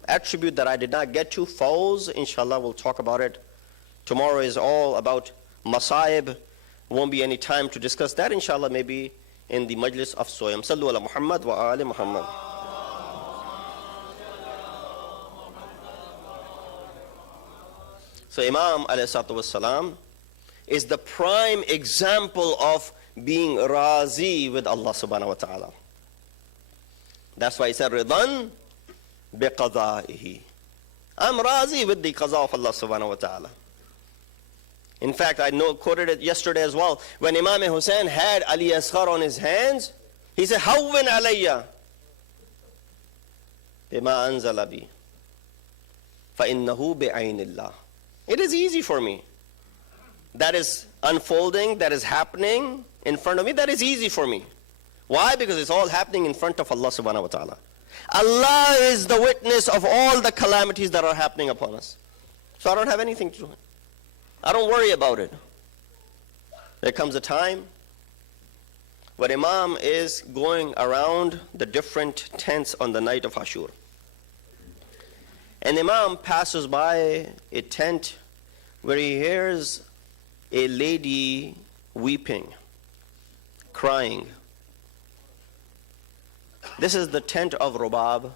attribute that I did not get to, fawz, inshallah we'll talk about it. Tomorrow is all about masaib. Won't be any time to discuss that, inshallah, maybe in the majlis of Soyam. Sallu ala Muhammad wa ali Muhammad. So Imam alayhi wassalam is the prime example of being razi with Allah subhanahu wa ta'ala. That's why he said, Ridan biqadaihi. I'm razi with the qaza of Allah subhanahu wa ta'ala. In fact, I quoted it yesterday as well. When Imam Hussein had Ali Asghar on his hands, he said, Hawwin alayya bima anzala bi fa innahu bi'aynillah. It is easy for me. That is unfolding, that is happening in front of me, that is easy for me. Why? Because it's all happening in front of Allah subhanahu wa ta'ala. Allah is the witness of all the calamities that are happening upon us. So I don't have anything to do. I don't worry about it. There comes a time when Imam is going around the different tents on the night of Ashura. And Imam passes by a tent where he hears a lady weeping, crying. This is the tent of Rubab.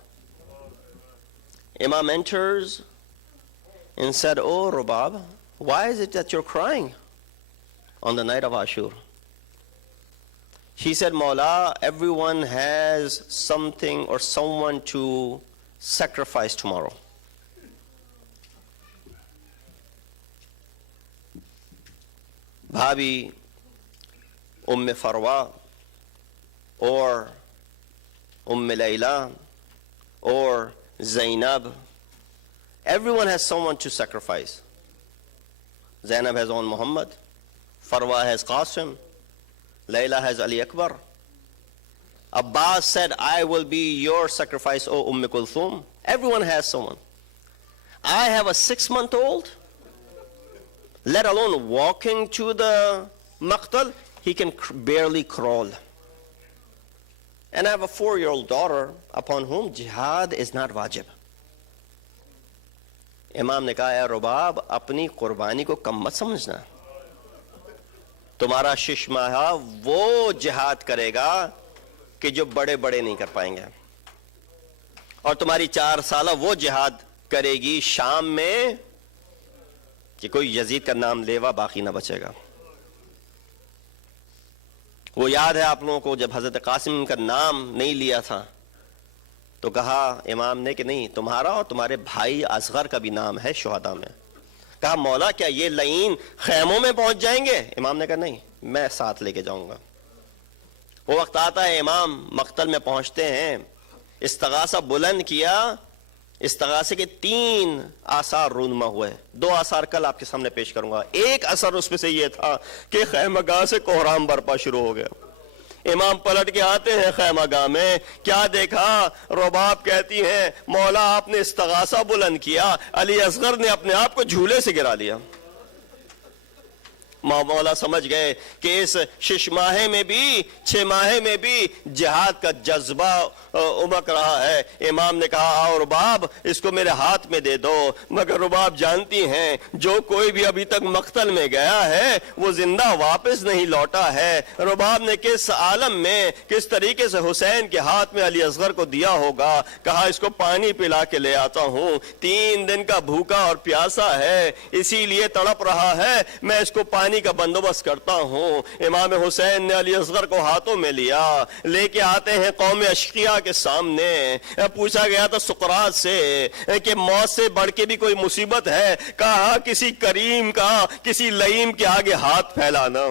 Imam enters and said, Oh Rubab, why is it that you're crying on the night of Ashura? He said, Maula, everyone has something or someone to sacrifice tomorrow. Bhabi, Farwa, or Layla, or Zainab. Everyone has someone to sacrifice. Zainab has on Muhammad, Farwa has Qasim, Layla has Ali Akbar. Abbas said, I will be your sacrifice, O Kulthum. Everyone has someone. I have a 6-month-old, let alone walking to the maqtal, he can barely crawl. And I have a 4-year-old daughter upon whom jihad is not wajib. Imam ne kaha, Rubab, apni qurbani ko kam mat samajhna. Tumhara shish maha wo jihad karega कि जो बड़े बड़े नहीं कर पाएंगे, और तुम्हारी 4 साला वो जिहाद करेगी शाम में कि कोई यजीद का नाम लेवा बाकी ना बचेगा। वो याद है आप लोगों को जब हजरत कासिम का नाम नहीं लिया था तो कहा इमाम ने कि नहीं, तुम्हारा और तुम्हारे भाई असगर का भी नाम है शुहदा में। कहा मौला क्या ये लईन खैमों में पहुंच जाएंगे? इमाम ने कहा नहीं, मैं साथ लेके जाऊंगा। वो वक्त आता है इमाम मक्तल में पहुंचते हैं, इस्तगासा बुलंद किया, इस्तगासे के 3 आसार रूनमा हुए। 2 आसार कल आपके सामने पेश करूंगा। एक असर उसमें से ये था कि खैमगाह से कोहराम बरपा शुरू हो गया। इमाम पलट के आते हैं खैमगाह में, क्या देखा? रुबाब कहती हैं मौला आपने इस्तगासा बुलंद किया, अली असगर ने अपने आप को झूले से गिरा लिया। मौला समझ गए कि इस 6 माहे में भी 6 माहे में भी जिहाद का जज्बा उमक रहा है। इमाम ने कहा आओ रुबाब इसको मेरे हाथ में दे दो। मगर रुबाब जानती हैं जो कोई भी अभी तक मक्तल में गया है वो जिंदा वापस नहीं लौटा है। रुबाब ने किस आलम में किस तरीके से हुसैन के हाथ में अली असगर को दिया होगा। कहा इसको पानी पिला के ले आता हूँ, 3 दिन का भूखा और प्यासा है, इसीलिए तड़प रहा है, मैं इसको पानी پانی کا بندوبست کرتا ہوں. امام حسین نے علی اصغر کو ہاتھوں میں لیا, لے کے آتے ہیں قوم اشقیاء کے سامنے. پوچھا گیا تھا سقراط سے کہ موت سے بڑھ کے بھی کوئی مصیبت ہے؟ کہا کسی کریم کا کسی لئیم کے آگے ہاتھ پھیلانا.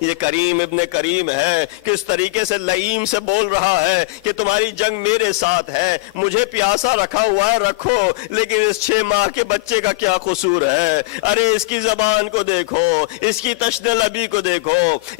یہ کریم ابن کریم ہے, کس طریقے سے لئیم سے بول رہا ہے کہ تمہاری جنگ میرے ساتھ ہے, مجھے پیاسا رکھا ہوا ہے رکھو, لیکن اس 6 ماہ کے بچے کا کیا قصور ہے؟ ارے اس کی زبان کو دیکھو, اس کی تشنہ لبی کو دیکھو.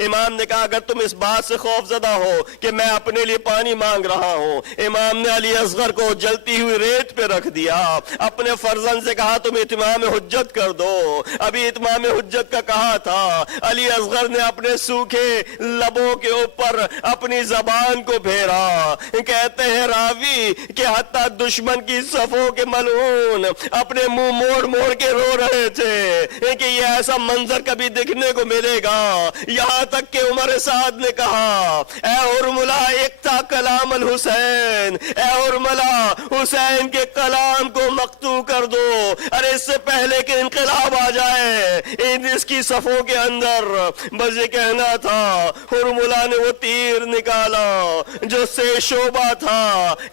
امام نے کہا اگر تم اس بات سے خوف زدہ ہو کہ میں اپنے لیے پانی مانگ رہا ہوں. امام نے علی اصغر کو جلتی ہوئی ریت پہ رکھ دیا, اپنے فرزند سے کہا تم اتمام حجت کر دو. ابھی اتمام حجت کا کہا تھا, علی اصغر نے اپنے سوکھے لبوں کے اوپر اپنی زبان کو پھیرا. کہتے ہیں راوی کہ حتیٰ دشمن کی صفوں کے ملعون اپنے منہ موڑ موڑ کے رو رہے تھے کہ یہ ایسا منظر کبھی دیکھنے کو ملے گا. یہاں تک کہ عمر سعد نے کہا اے ارملا اقتا کلام الحسین, اے ارملا حسین کے کلام کو مقطوع کر دو. ارے اس سے پہلے کہ انقلاب آ جائے اس کی صفوں کے اندر. بس یہ کہنا تھا. ہرملا نے وہ تیر نکالا جو سے شعبہ تھا.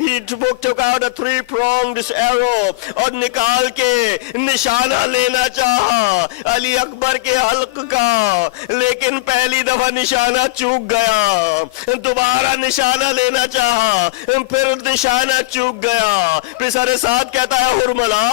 He took out a 3-pronged arrow اور نکال کے نشانہ لینا چاہا علی اکبر کے حلق کا, لیکن پہلی دفعہ نشانہ چوک گیا. دوبارہ نشانہ لینا چاہا, پھر نشانہ چوک گیا. پھر سر ساتھ کہتا ہے ہرملا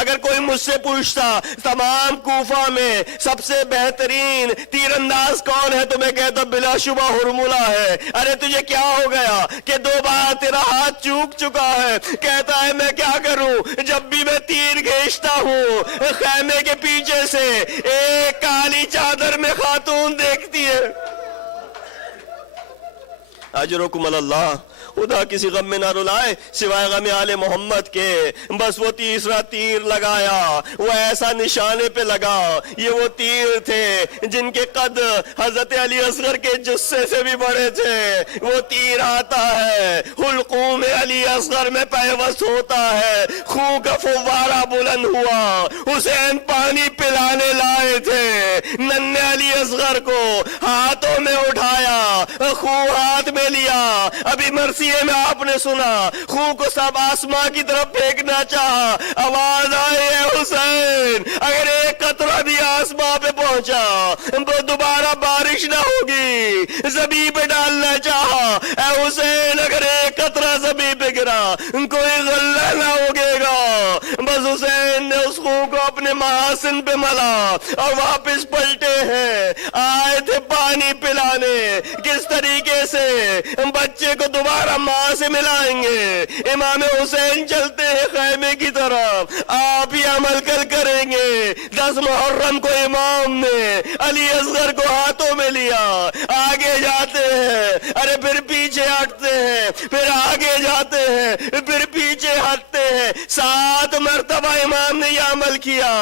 اگر کوئی مجھ سے پوچھتا تمام کوفہ میں سب سے بہترین تیر انداز کون ہے تو میں کہتا بلا شبہ ہرملا ہے. ارے تجھے کیا ہو گیا کہ 2 بار تیرا ہاتھ چوک چکا ہے؟ کہتا ہے میں کیا کروں, جب بھی میں تیر کھینچتا ہوں خیمے کے پیچھے سے ایک کالی چادر میں خاتون دیکھتی ہے. اجرکم اللہ, خدا کسی غم میں نہ رلائے سوائے غم آل محمد کے. بس وہ تیسرا تیر لگایا, وہ ایسا نشانے پہ لگا. یہ وہ تیر تھے جن کے قد حضرت علی اصغر کے جثے سے بھی بڑے تھے. وہ تیر آتا ہے, حلقوم علی اصغر میں پیوست ہوتا ہے, خون کا فوارہ بلند ہوا. حسین پانی پلانے لائے تھے, ننھے علی اصغر کو ہاتھوں میں اٹھایا, خون ہاتھ میں لیا. ابھی مرثیے میں آپ نے سنا خون کو سب آسمان کی طرف پھینکنا چاہا, آواز آئی ہے حسین اگر ایک قطرہ بھی آسمان پہ پہنچا دوبارہ بارش نہ ہوگی. زمین پہ ڈالنا چاہا, اے حسین اگر ایک قطرہ زمین پہ گرا کوئی غلہ نہ ہوگے گا. بس حسین نے اس خون کو اپنے محاسن پہ ملا اور واپس پلٹے ہیں. آئے تھے پانی پلانے, کس طریقے سے بچے کو دوبارہ ماں سے ملائیں گے. امام حسین چلتے ہیں خیمے کی طرف, آپ ہی عمل کریں گے. 10 محرم کو امام نے علی اصغر کو ہاتھوں میں لیا, آگے جاتے ہیں, ارے پھر پیچھے ہٹتے ہیں, پھر آگے جاتے ہیں, پھر پیچھے ہٹتے ہیں. 7 مرتبہ امام نے یہ عمل کیا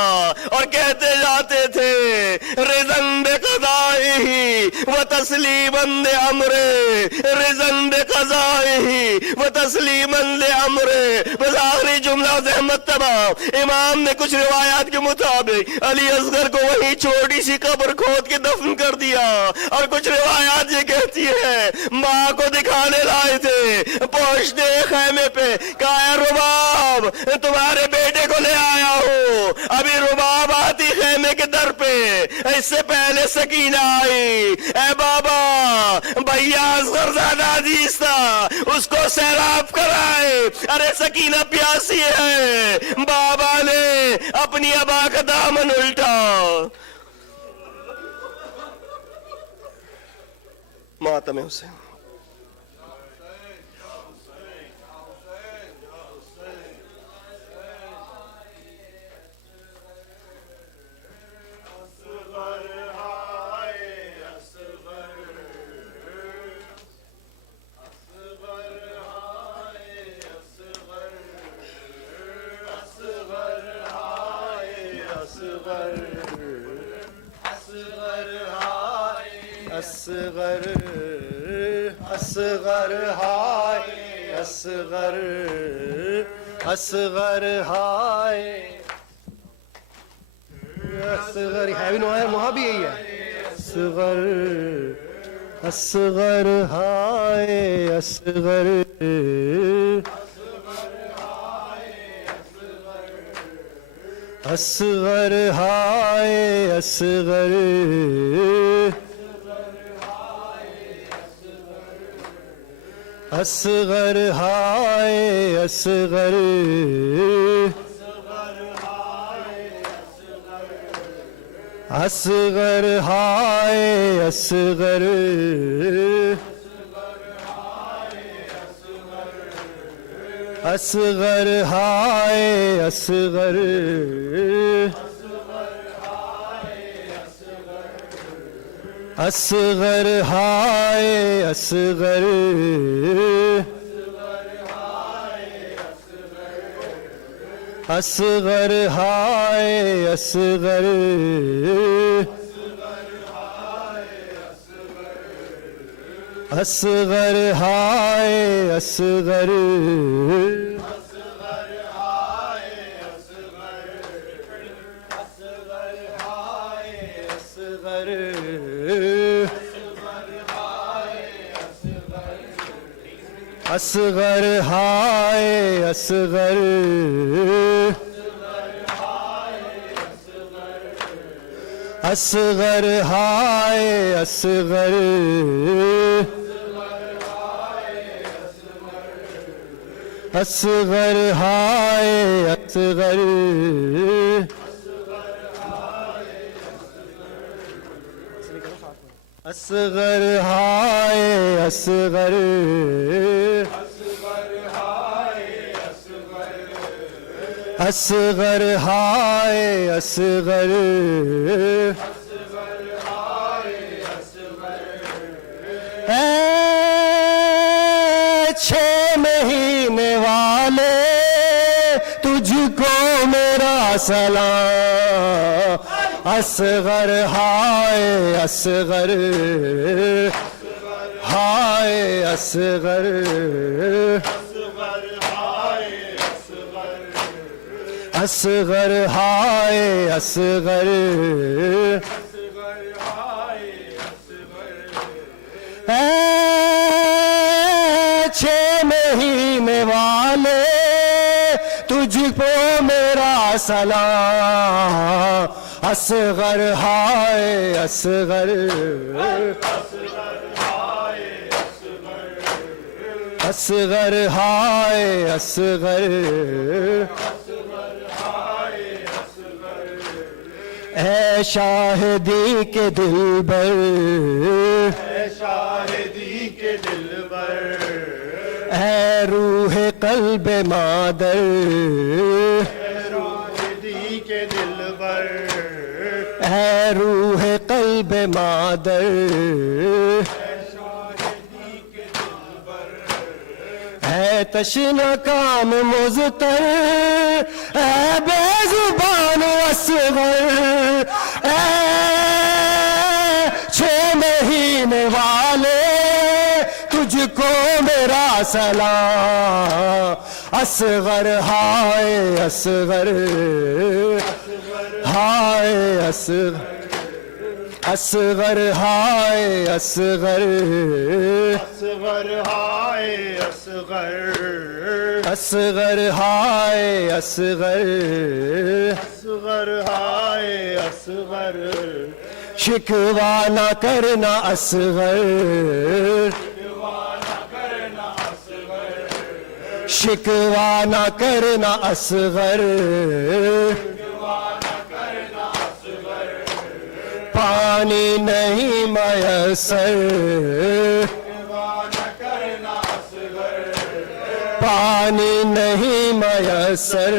اور کہتے جاتے تھے رضن بقضائہ و تسلیما لامرہ, رضن بقضائہ و تسلیما لامرہ. بس آخری جملہ زحمت تمام. امام نے کچھ روایات کے مطابق علی اصغر کو وہیں چھوٹی سی قبر کھود کے دفن کر دیا, اور کچھ روایات یہ کہتی ہے ماں کو دکھانے لائے تھے, پہنچتے خیمے پہ کہا رباب تمہارے بیٹے کو لے آیا ہوں. ابھی رباب آتی خیمے کے در پہ, اس سے پہلے سکینہ آئی. اے بابا بھیا اصغر زیادہ عزیز تھا, اس کو سیراب کرائے. ارے سکینہ پیاسی ہے. بابا نے اپنی ابا کا دامن الٹا. ماتم حسین. اصغر اصغر ہائے اصغر اصغر ہائے اصغر ہے بھی وہاں بھی یہی ہے اصغر اصغر ہائے اصغر اصغر ہائے اصغر اصغر ہائے اصغر اصغر ہائے اصغر اصغر ہائے اصغر اصغر ہائے اصغر اصغر ہائے اصغر اصغر ہائے اصغر اصغر ہائے اصغر اصغر ہائے اصغر اصغر ہائے اصغر اصغر ہائے اصغر اصغر ہائے اصغر اے 6 مہینے والے تجھ کو میرا سلام اصغر ہائے اصغر ہائے اصغر اصغر ہائے اصغر اے 6 مہینے والے تجھ کو میرا سلام اصغر ہائے اصغر اصغر ہائے اصغر اے شاہدی کے دلبر اے شاہدی کے دلبر اے روح قلب مادر اے شاہدی کے دلبر اے روح قلب مادر اے تشنہ کام مزتر اے بے زبان اصغر اے 6 مہینے والے تجھ کو میرا سلام اصغر ہائے اصغر ہائے اصغر اصغر ہائے اصغر اصغر ہائے اصغر اصغر ہائے اصغر اصغر ہائے اصغر شکوہ نہ کرنا اصغر شکوہ نہ کرنا اصغر پانی نہیں میسر پانی نہیں میسر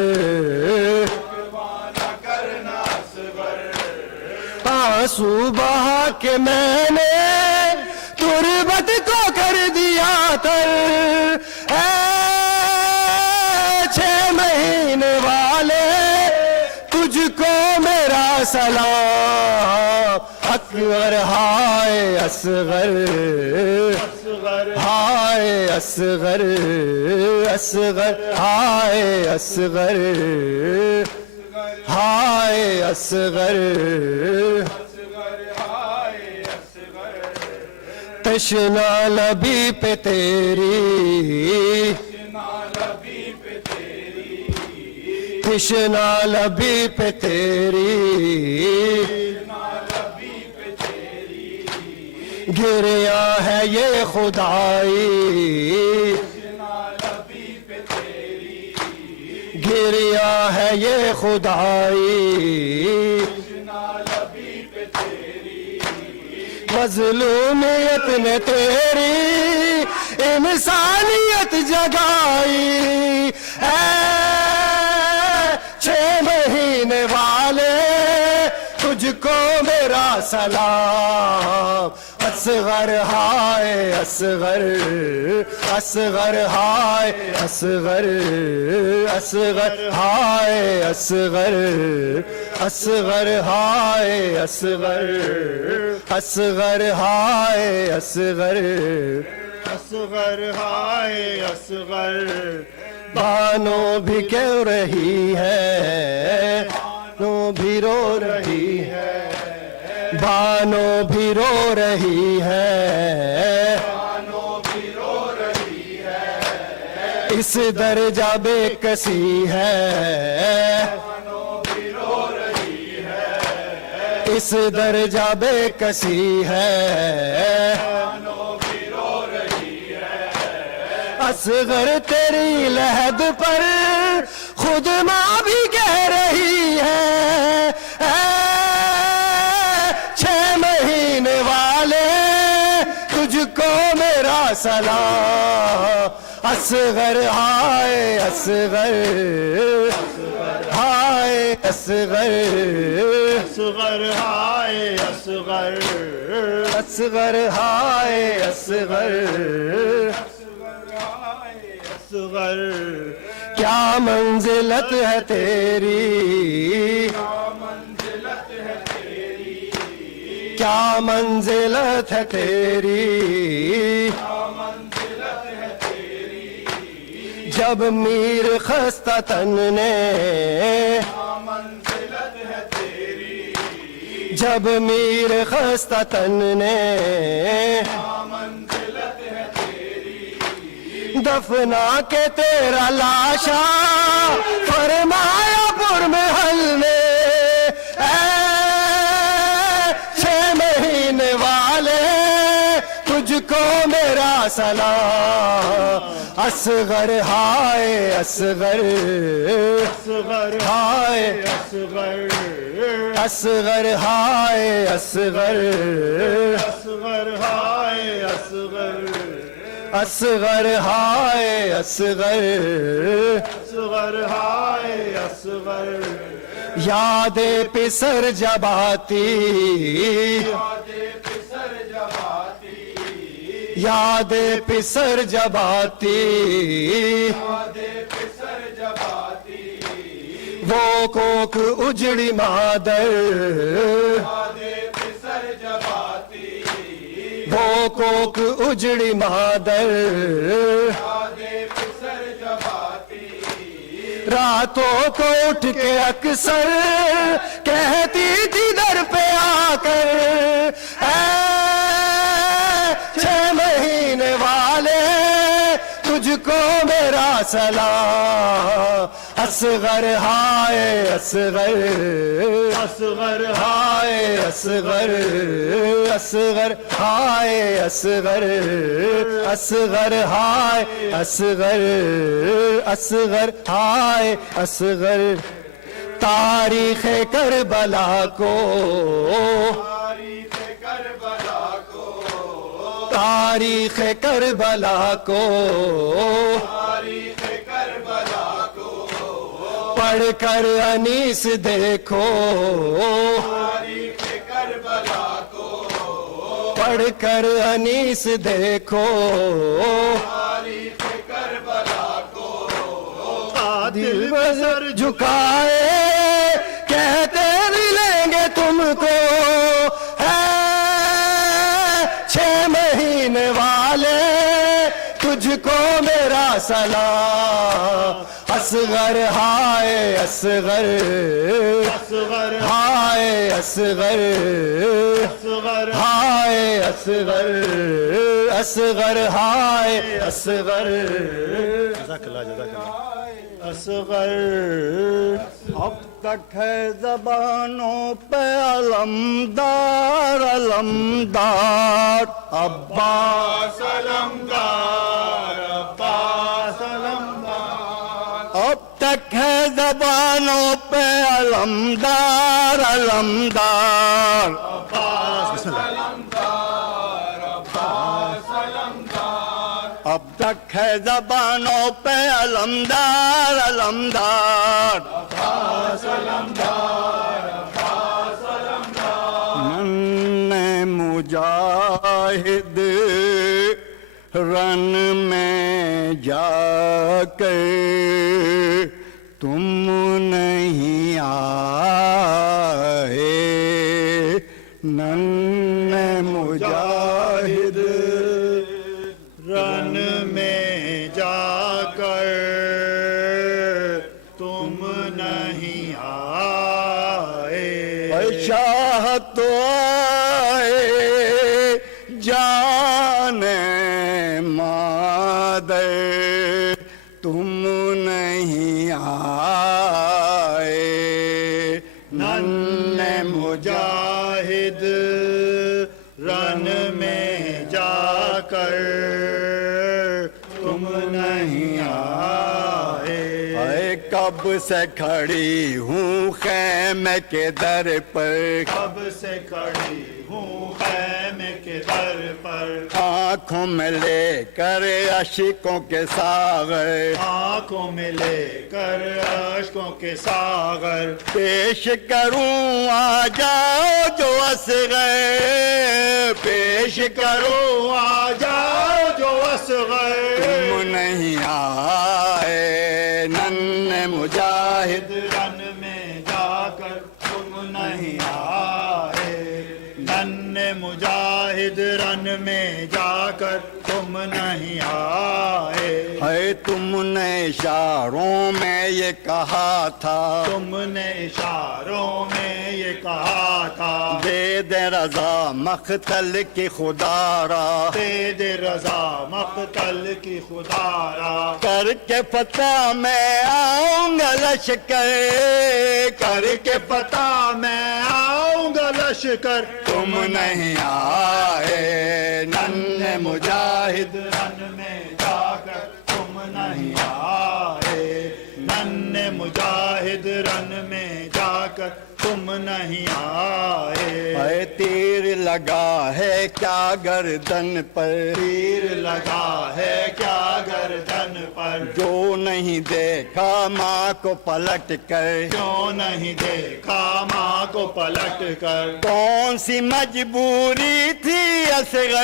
آنسو بہا کے میں نے تربت کو کر دیا تر اے 6 مہینے والے تجھ کو میرا سلام اکبر ہائے اصغر ہائے اصغر اصغر ہائے اصغر ہائے اصغر تشنا لبی پہ تیری تشنا لبی پہ تیری گریا ہے یہ خدائی گریا ہے یہ خدائی مظلومیت نے تیری انسانیت جگائی اے 6 مہینے والے تجھ کو میرا سلام اصغر ہائے اصغر اصغر ہائے اصغر اصغر ہائے اصغر اصغر ہائے اصغر اصغر ہائے اصغر اصغر ہائے اصغر بانو بھی کیوں رہی ہے بانو بھی رو رہی ہے بانو بھی رو رہی ہے اس درجہ بے کسی ہے اس درجہ بے کسی ہے اصغر تیری لحد پر خود ماں بھی کہہ رہی ہے 6 مہینے والے تجھ کو میرا سلام اصغر ہائے اصغر ہائے اصغر اصغر ہائے اصغر اصغر ہائے اصغر اصغر کیا منزلت ہے تیری کیا منزلت ہے تیری جب میر خستہ تن نے جب میر خستہ تن نے دفنا کے تیرا لاشا فرمایا پر محل میں 6 مہینے والے تجھ کو میرا سلام اصغر ہائے اصغر اصغر ہائے اصغر اصغر ہائے اصغر اصغر ہائے اصغر اصغر ہائے اصغر اصغر ہائے اصغر یاد پسر جب آتی یاد پسر جب آتی وہ کوک اجڑی مادر وہ کوک اجڑی مادر راتوں کو اٹھ کے اکثر کہتی تھی در پہ آ کر 6 مہینے والے تجھ کو میرا سلام اصغر ہائے اصغر اصغر ہائے اصغر اصغر ہائے اصغر اصغر ہائے اصغر اصغر ہائے اصغر تاریخ کربلا کو تاریخ کربلا کو پڑھ کر انیس دیکھو پڑھ کر انیس دیکھو دل بسر جھکائے کہتے ملیں گے تم کو 6 مہینے والے تجھ کو میرا سلام اصغر ہائے اصغر ہائے اصغر ہائے اصغر اصغر ہائے اصغر اصغر اب تک ہے زبانوں پہ علمدار علمدار عباس علمدار عباس علمدار اب تک ہے زبانوں پہ علمدار علمدار عباس علمدار عباس علمدار اب تک ہے زبانوں پہ علمدار علمدار عباس علمدار عباس علمدار من مجاہد رن میں جا کر تم نہیں آئے نن مجاہد رن میں جا کر تم نہیں آئے شاہ تو آئے جان مادر تم نہیں آئے نن مجاہد رن میں جا کر تم نہیں آئے کب سے کھڑی ہوں خیمے کے در پر کب سے کھڑی ہوں خیمے کے در پر آنکھوں میں لے کر عشقوں کے ساغر آنکھوں میں لے کر عشقوں کے ساغر پیش کروں آ جاؤ جو اصغر پیش کروں آ جاؤ جو اصغر تم نہیں آئے نن مجاہد رن میں جا کر تم نہیں آئے نن مجاہد رن میں جا کر تم نہیں آئے ہے تم نے اشاروں میں یہ کہا تھا تم نے اشاروں میں یہ کہا تھا دے دے رضا مقتل کی خدا را دے دے رضا مقتل کی خدا را کر کے فتح میں آؤں گا لشکر کر کے فتح میں آؤں گا لشکر تم نہیں آئے نن مجاہد رن میں جا کر تم نہیں آئے نن مجاہد رن میں جا کر تم نہیں آئے تیر لگا ہے کیا گردن پر تیر لگا ہے کیا گردن پر جو نہیں دیکھا ماں کو پلٹ کر کیوں نہیں دیکھا ماں کو پلٹ کر کون سی مجبوری تھی اصغر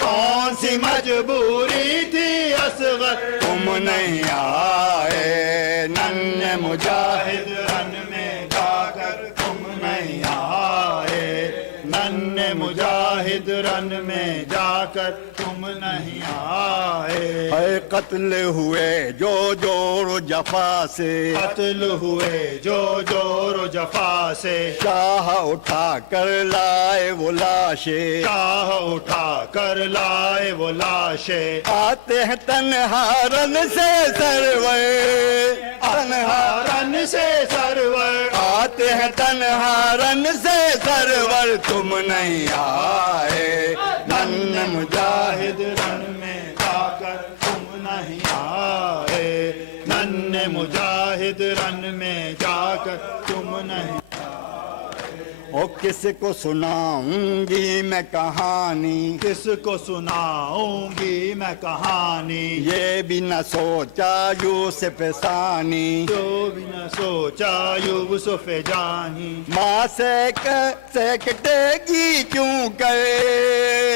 کون سی مجبوری تھی اصغر تم نہیں آئے نن مجاہد رن میں جا کر تم نہیں آئے نن مجاہد رن میں جا کر تم نہیں آئے قتل ہوئے جو جور و جفا سے قتل ہوئے جو جور و جفا سے شاہ اٹھا کر لائے وہ لاشیں شاہ اٹھا کر لائے وہ لاشیں آتے ہیں تنہا رن سے سرور تنہا رن سے سرور آتے ہیں تنہا رن سے سرور تم نہیں آئے نن مجاہد رن میں جا کر تم نہیں آئے نن مجاہد رن میں جا کر تم نہیں او کس کو سناؤں گی میں کہانی کس کو سناؤں گی میں کہانی یہ بھی نہ سوچا یوسف ثانی جو بھی نہ سوچا یوسف جانی ماں سے کٹے گی کیوں کر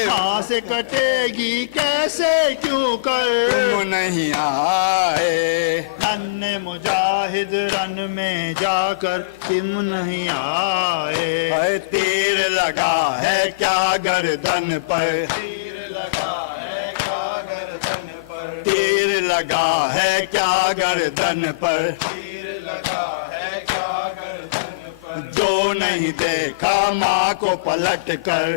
ماں سے کٹے گی کیسے کیوں کر تم نہیں آئے نن مجاہد رن میں جا کر تم نہیں آئے تیر لگا ہے کیا گردن پر تیر لگا ہے کیا گردن پر تیر لگا ہے کیا گردن پر جو نہیں دیکھا ماں کو پلٹ کر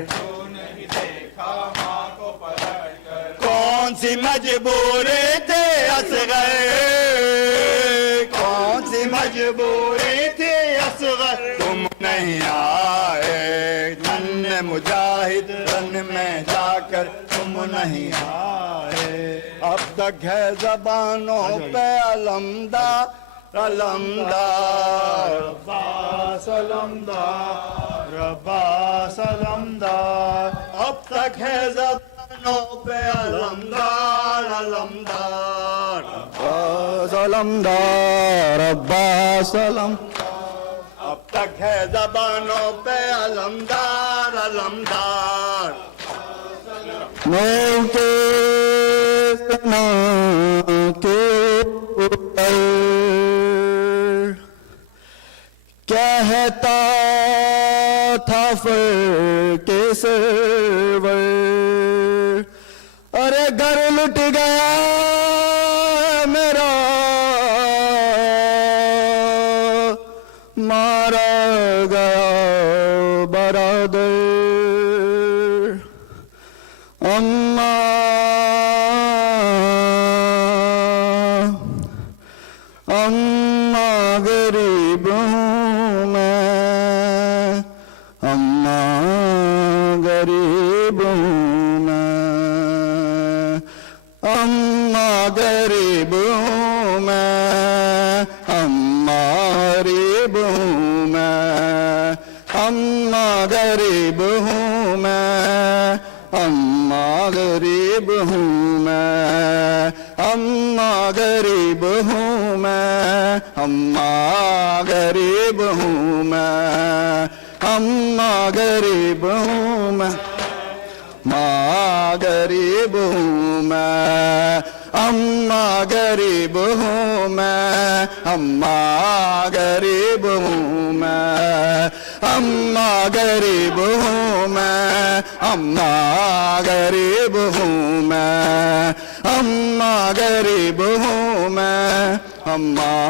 کون سی مجبوری تھی اصغر کون سی مجبوری تھی اصغر تم نہیں آئے نن مجاہد رن میں جا کر تم نہیں آئے اب تک ہے زبانوں پہ علمدار علمدار عباس علمدار عباس علمدار اب تک ہے زبانوں پہ علمدار علمدار عباس علمدار عباس علمدار اب تک ہے زبانوں پہ علمدار علمدار میں کے کہتا تھا فر کے سرور ارے گھر لٹ گیا میرا مارا گیا برادر اماں غریب ہوں میں اماں غریب ہوں میں اماں غریب ہوں میں اماں غریب ہوں میں اماں غریب ہوں میں اماں غریب ہوں میں اماں غریب ہوں میں اماں غریب ہوں میں اماں غریب ہوں میں ماں غریب ہوں میں اماں غریب ہوں میں اماں غریب ہوں میں اماں غریب ہوں میں اماں غریب ہوں میں اماں غریب ہوں میں اماں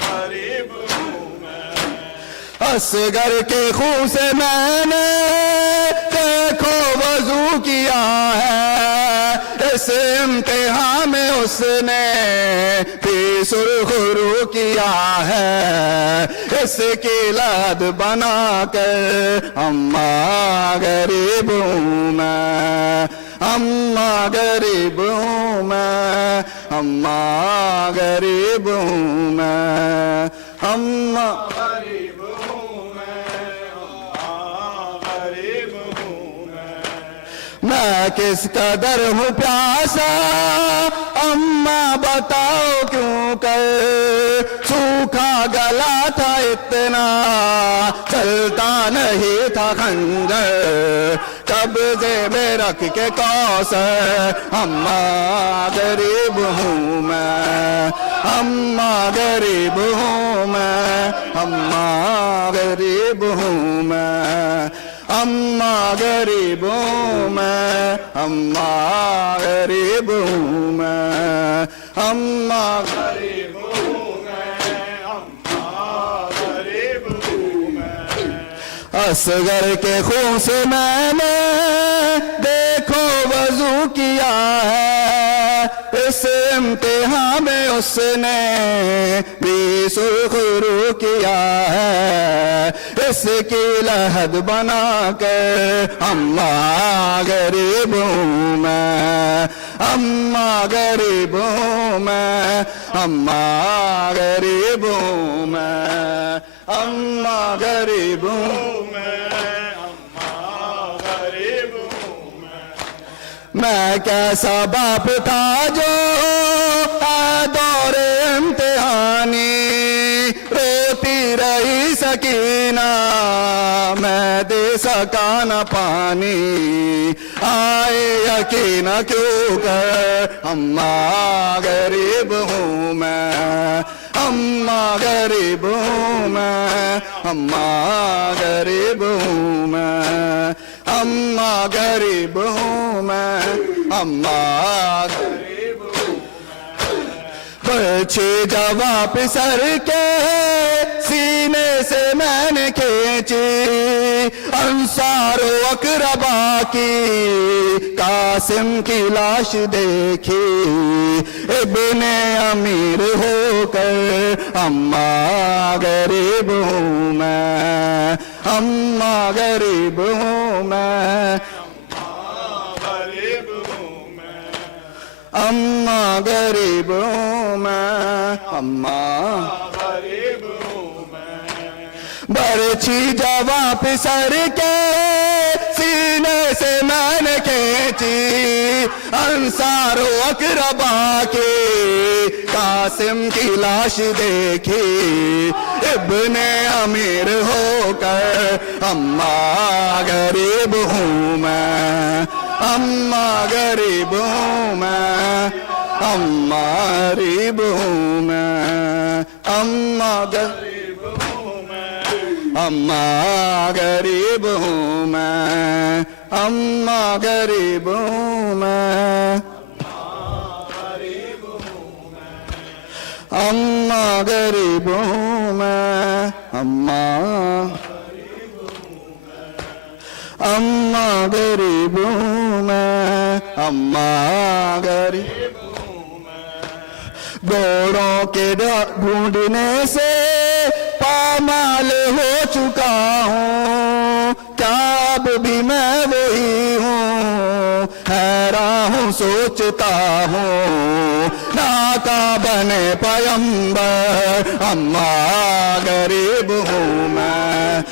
غریب ہوں میں اصغر کے خون سے میں نے دیکھو وضو کیا ہے اس امتحان میں اس نے بھی سرخرو کیا ہے اس کی لاد بنا کر اماں غریب ہوں میں اماں غریب ہوں میں اماں غریب ہوں میں اماں غریب ہوں میں اماں غریب ہوں میں کس قدر ہوں پیاسا اماں بتاؤ کیوں کر سوکھا گلا تھا اتنا چلتا نہیں تھا خنجر قبضے میں رکھ کے کوثر اماں غریب ہوں میں اماں غریب ہوں میں اماں غریب ہوں میں اماں غریب ہوں میں اماں غریب ہوں میں اماں غریب ہوں میں اماں غریب ہوں میں اصغر کے خون سے میں نے دیکھو وضو کیا ہے اس امتحان میں اس نے بھی سرخرو کیا ہے اس کی لحد بنا کر اماں غریب ہوں میں اماں غریب ہوں میں اماں غریب ہوں میں اماں غریب ہوں میں اماں غریب ہوں میں کیسا باپ تھا جو دور امتحانی روتی رہی سکینہ میں دے سکا نہ پانی آئے یقین کیوں کر اماں غریب ہوں میں اماں غریب ہوں میں اماں غریب ہوں میں اماں غریب ہوں میں اماں غریب ہوں میں برچھی جواب سر کے سینے سے میں نے کھینچی انصار و اقربا کی قاسم کی لاش دیکھی ابن امیر ہو کر اماں غریب ہوں میں اماں غریب ہوں میں اماں غریب ہوں میں اماں غریب ہوں میں برچھی جواب سر کے سینے سے میں نے کھینچی انصار و اقربا کی قاسم کی لاش دیکھی ابن امیر ہو کر اماں غریب ہوں میں اماں غریب ہوں میں اماں غریب ہوں میں اماں غریب ہوں میں اماں غریب ہوں میں اماں غریب ہوں میں اماں غریب ہوں میں اماں اماں غریب ہوں میں اماں غریب ہوں میں گوڑوں کے ڈھونڈنے سے پامال ہو چکا ہوں کیا اب بھی میں وہی ہوں حیران ہوں سوچتا ہوں ناکا بنے پیمبر اماں غریب ہوں میں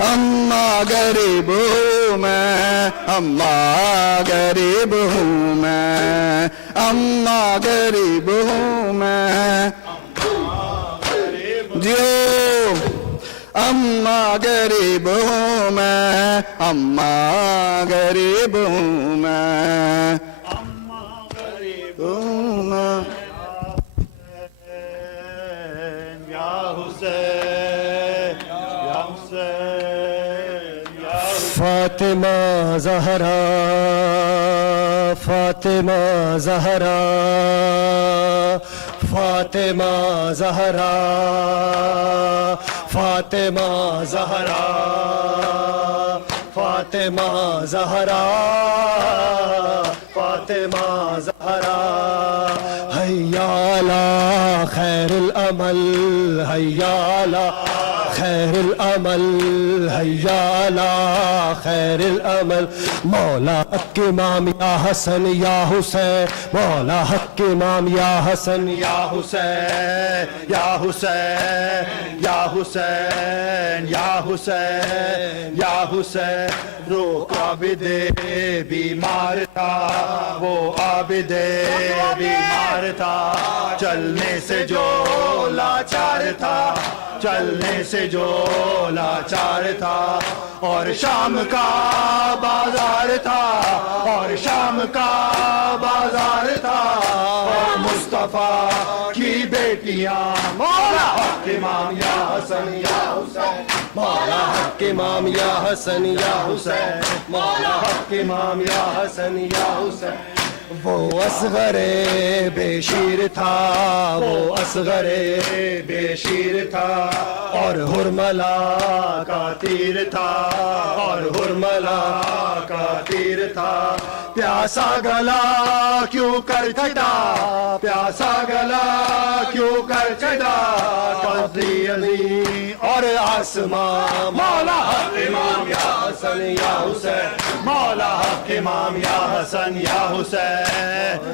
اماں غریب ہوں میں اماں غریب ہوں میں اماں غریب ہوں میں جیو اماں غریب ہوں میں اماں غریب ہوں میں اماں غریب ہوں میں یا حسین یا حسین فاطمہ زہرا فاطمہ زہرا فاطمہ زہرا فاطمہ زہرا فاطمہ زہرا فاطمہ زہرا حیا علی خیر العمل حیا علی خیر العمل حیا علی خیر العمل مولا حق امام یا حسن یا حسین مولا حق امام یا حسن یا حسین یا حسین یا حسین یا حسین یا حسین روح عابد بیمار تھا وہ عابد بیمار تھا چلنے سے جو لاچار تھا چلنے سے جو لاچار تھا اور شام کا بازار تھا اور شام کا بازار تھا اور مصطفیٰ کی بیٹیاں مولا حق امام یا حسن یا حسین مولا حق امام یا حسن یا حسین مولا حق امام یا حسن یا حسین وہ اصغر بے شیر تھا وہ اصغر بے شیر تھا اور حرملہ کا تیر تھا اور حرملہ کا تیر تھا پیاسا گلا کیوں کر چڑھا پیاسا گلا کیوں کر چڑھا قدری علی اور آسماں مولا حق امام یا حسن یا حسین مولا حق امام یا حسن یا حسین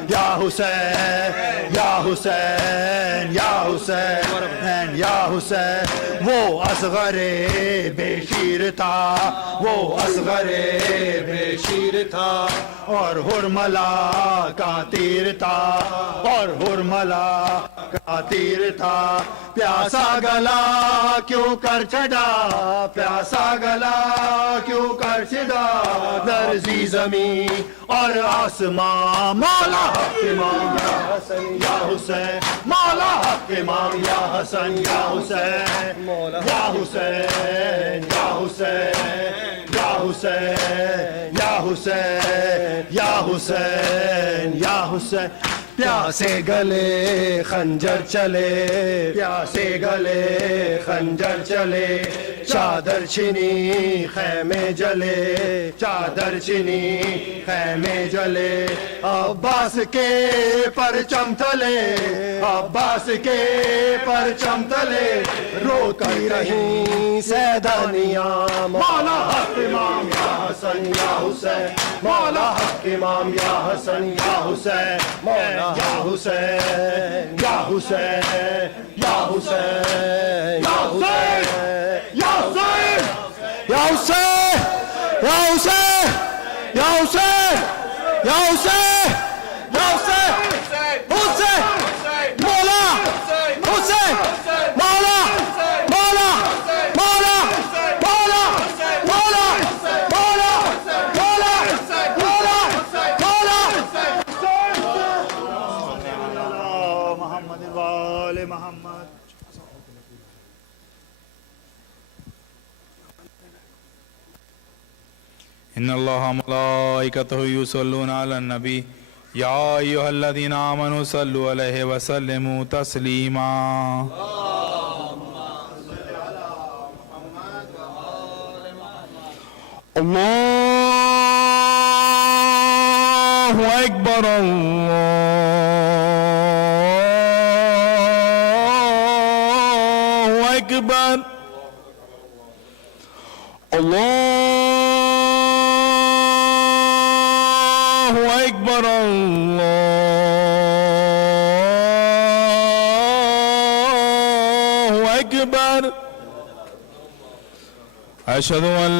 یا حسین یا حسین یا حسین یا حسین وہ اصغر بے شیر تھا وہ اصغر بے شیر تھا اور حرملہ کا تیر تھا اور حرملہ کا تیر تھا پیاسا گلا کیوں کر چڑھا پیاسا گلا کیوں کر چڑھا درزی زمین اور آسمان مولا حق امام یا حسن یا حسین مولا حق امام یا حسن یا حسین یا حسین یا حسین یا حسین یا حسین یا حسین یا حسین پیاسے گلے خنجر چلے پیاسے گلے خنجر چلے چادر چھنی خیمے جلے چادر چھنی خیمے جلے عباس کے پرچم تلے عباس کے پرچم تلے روتی رہیں سیدانیاں مولا حق امام یا حسن یا حسین مولا حق امام یا حسن یا حسین مولا یا حسین یا حسین یا حسین یا حسین یا حسین یا حسین یا حسین یا حسین یا حسین یا حسین حسین مولا حسین مولا مولا مولا مولا مولا مولا مولا مولا محمد وآل محمد. إن الله وملائكته يصلون على النبي يا أيها الذين آمنوا صلوا عليه وسلموا تسليما. الله أكبر الله أكبر الله أكبر الله أكبر. أشهد أن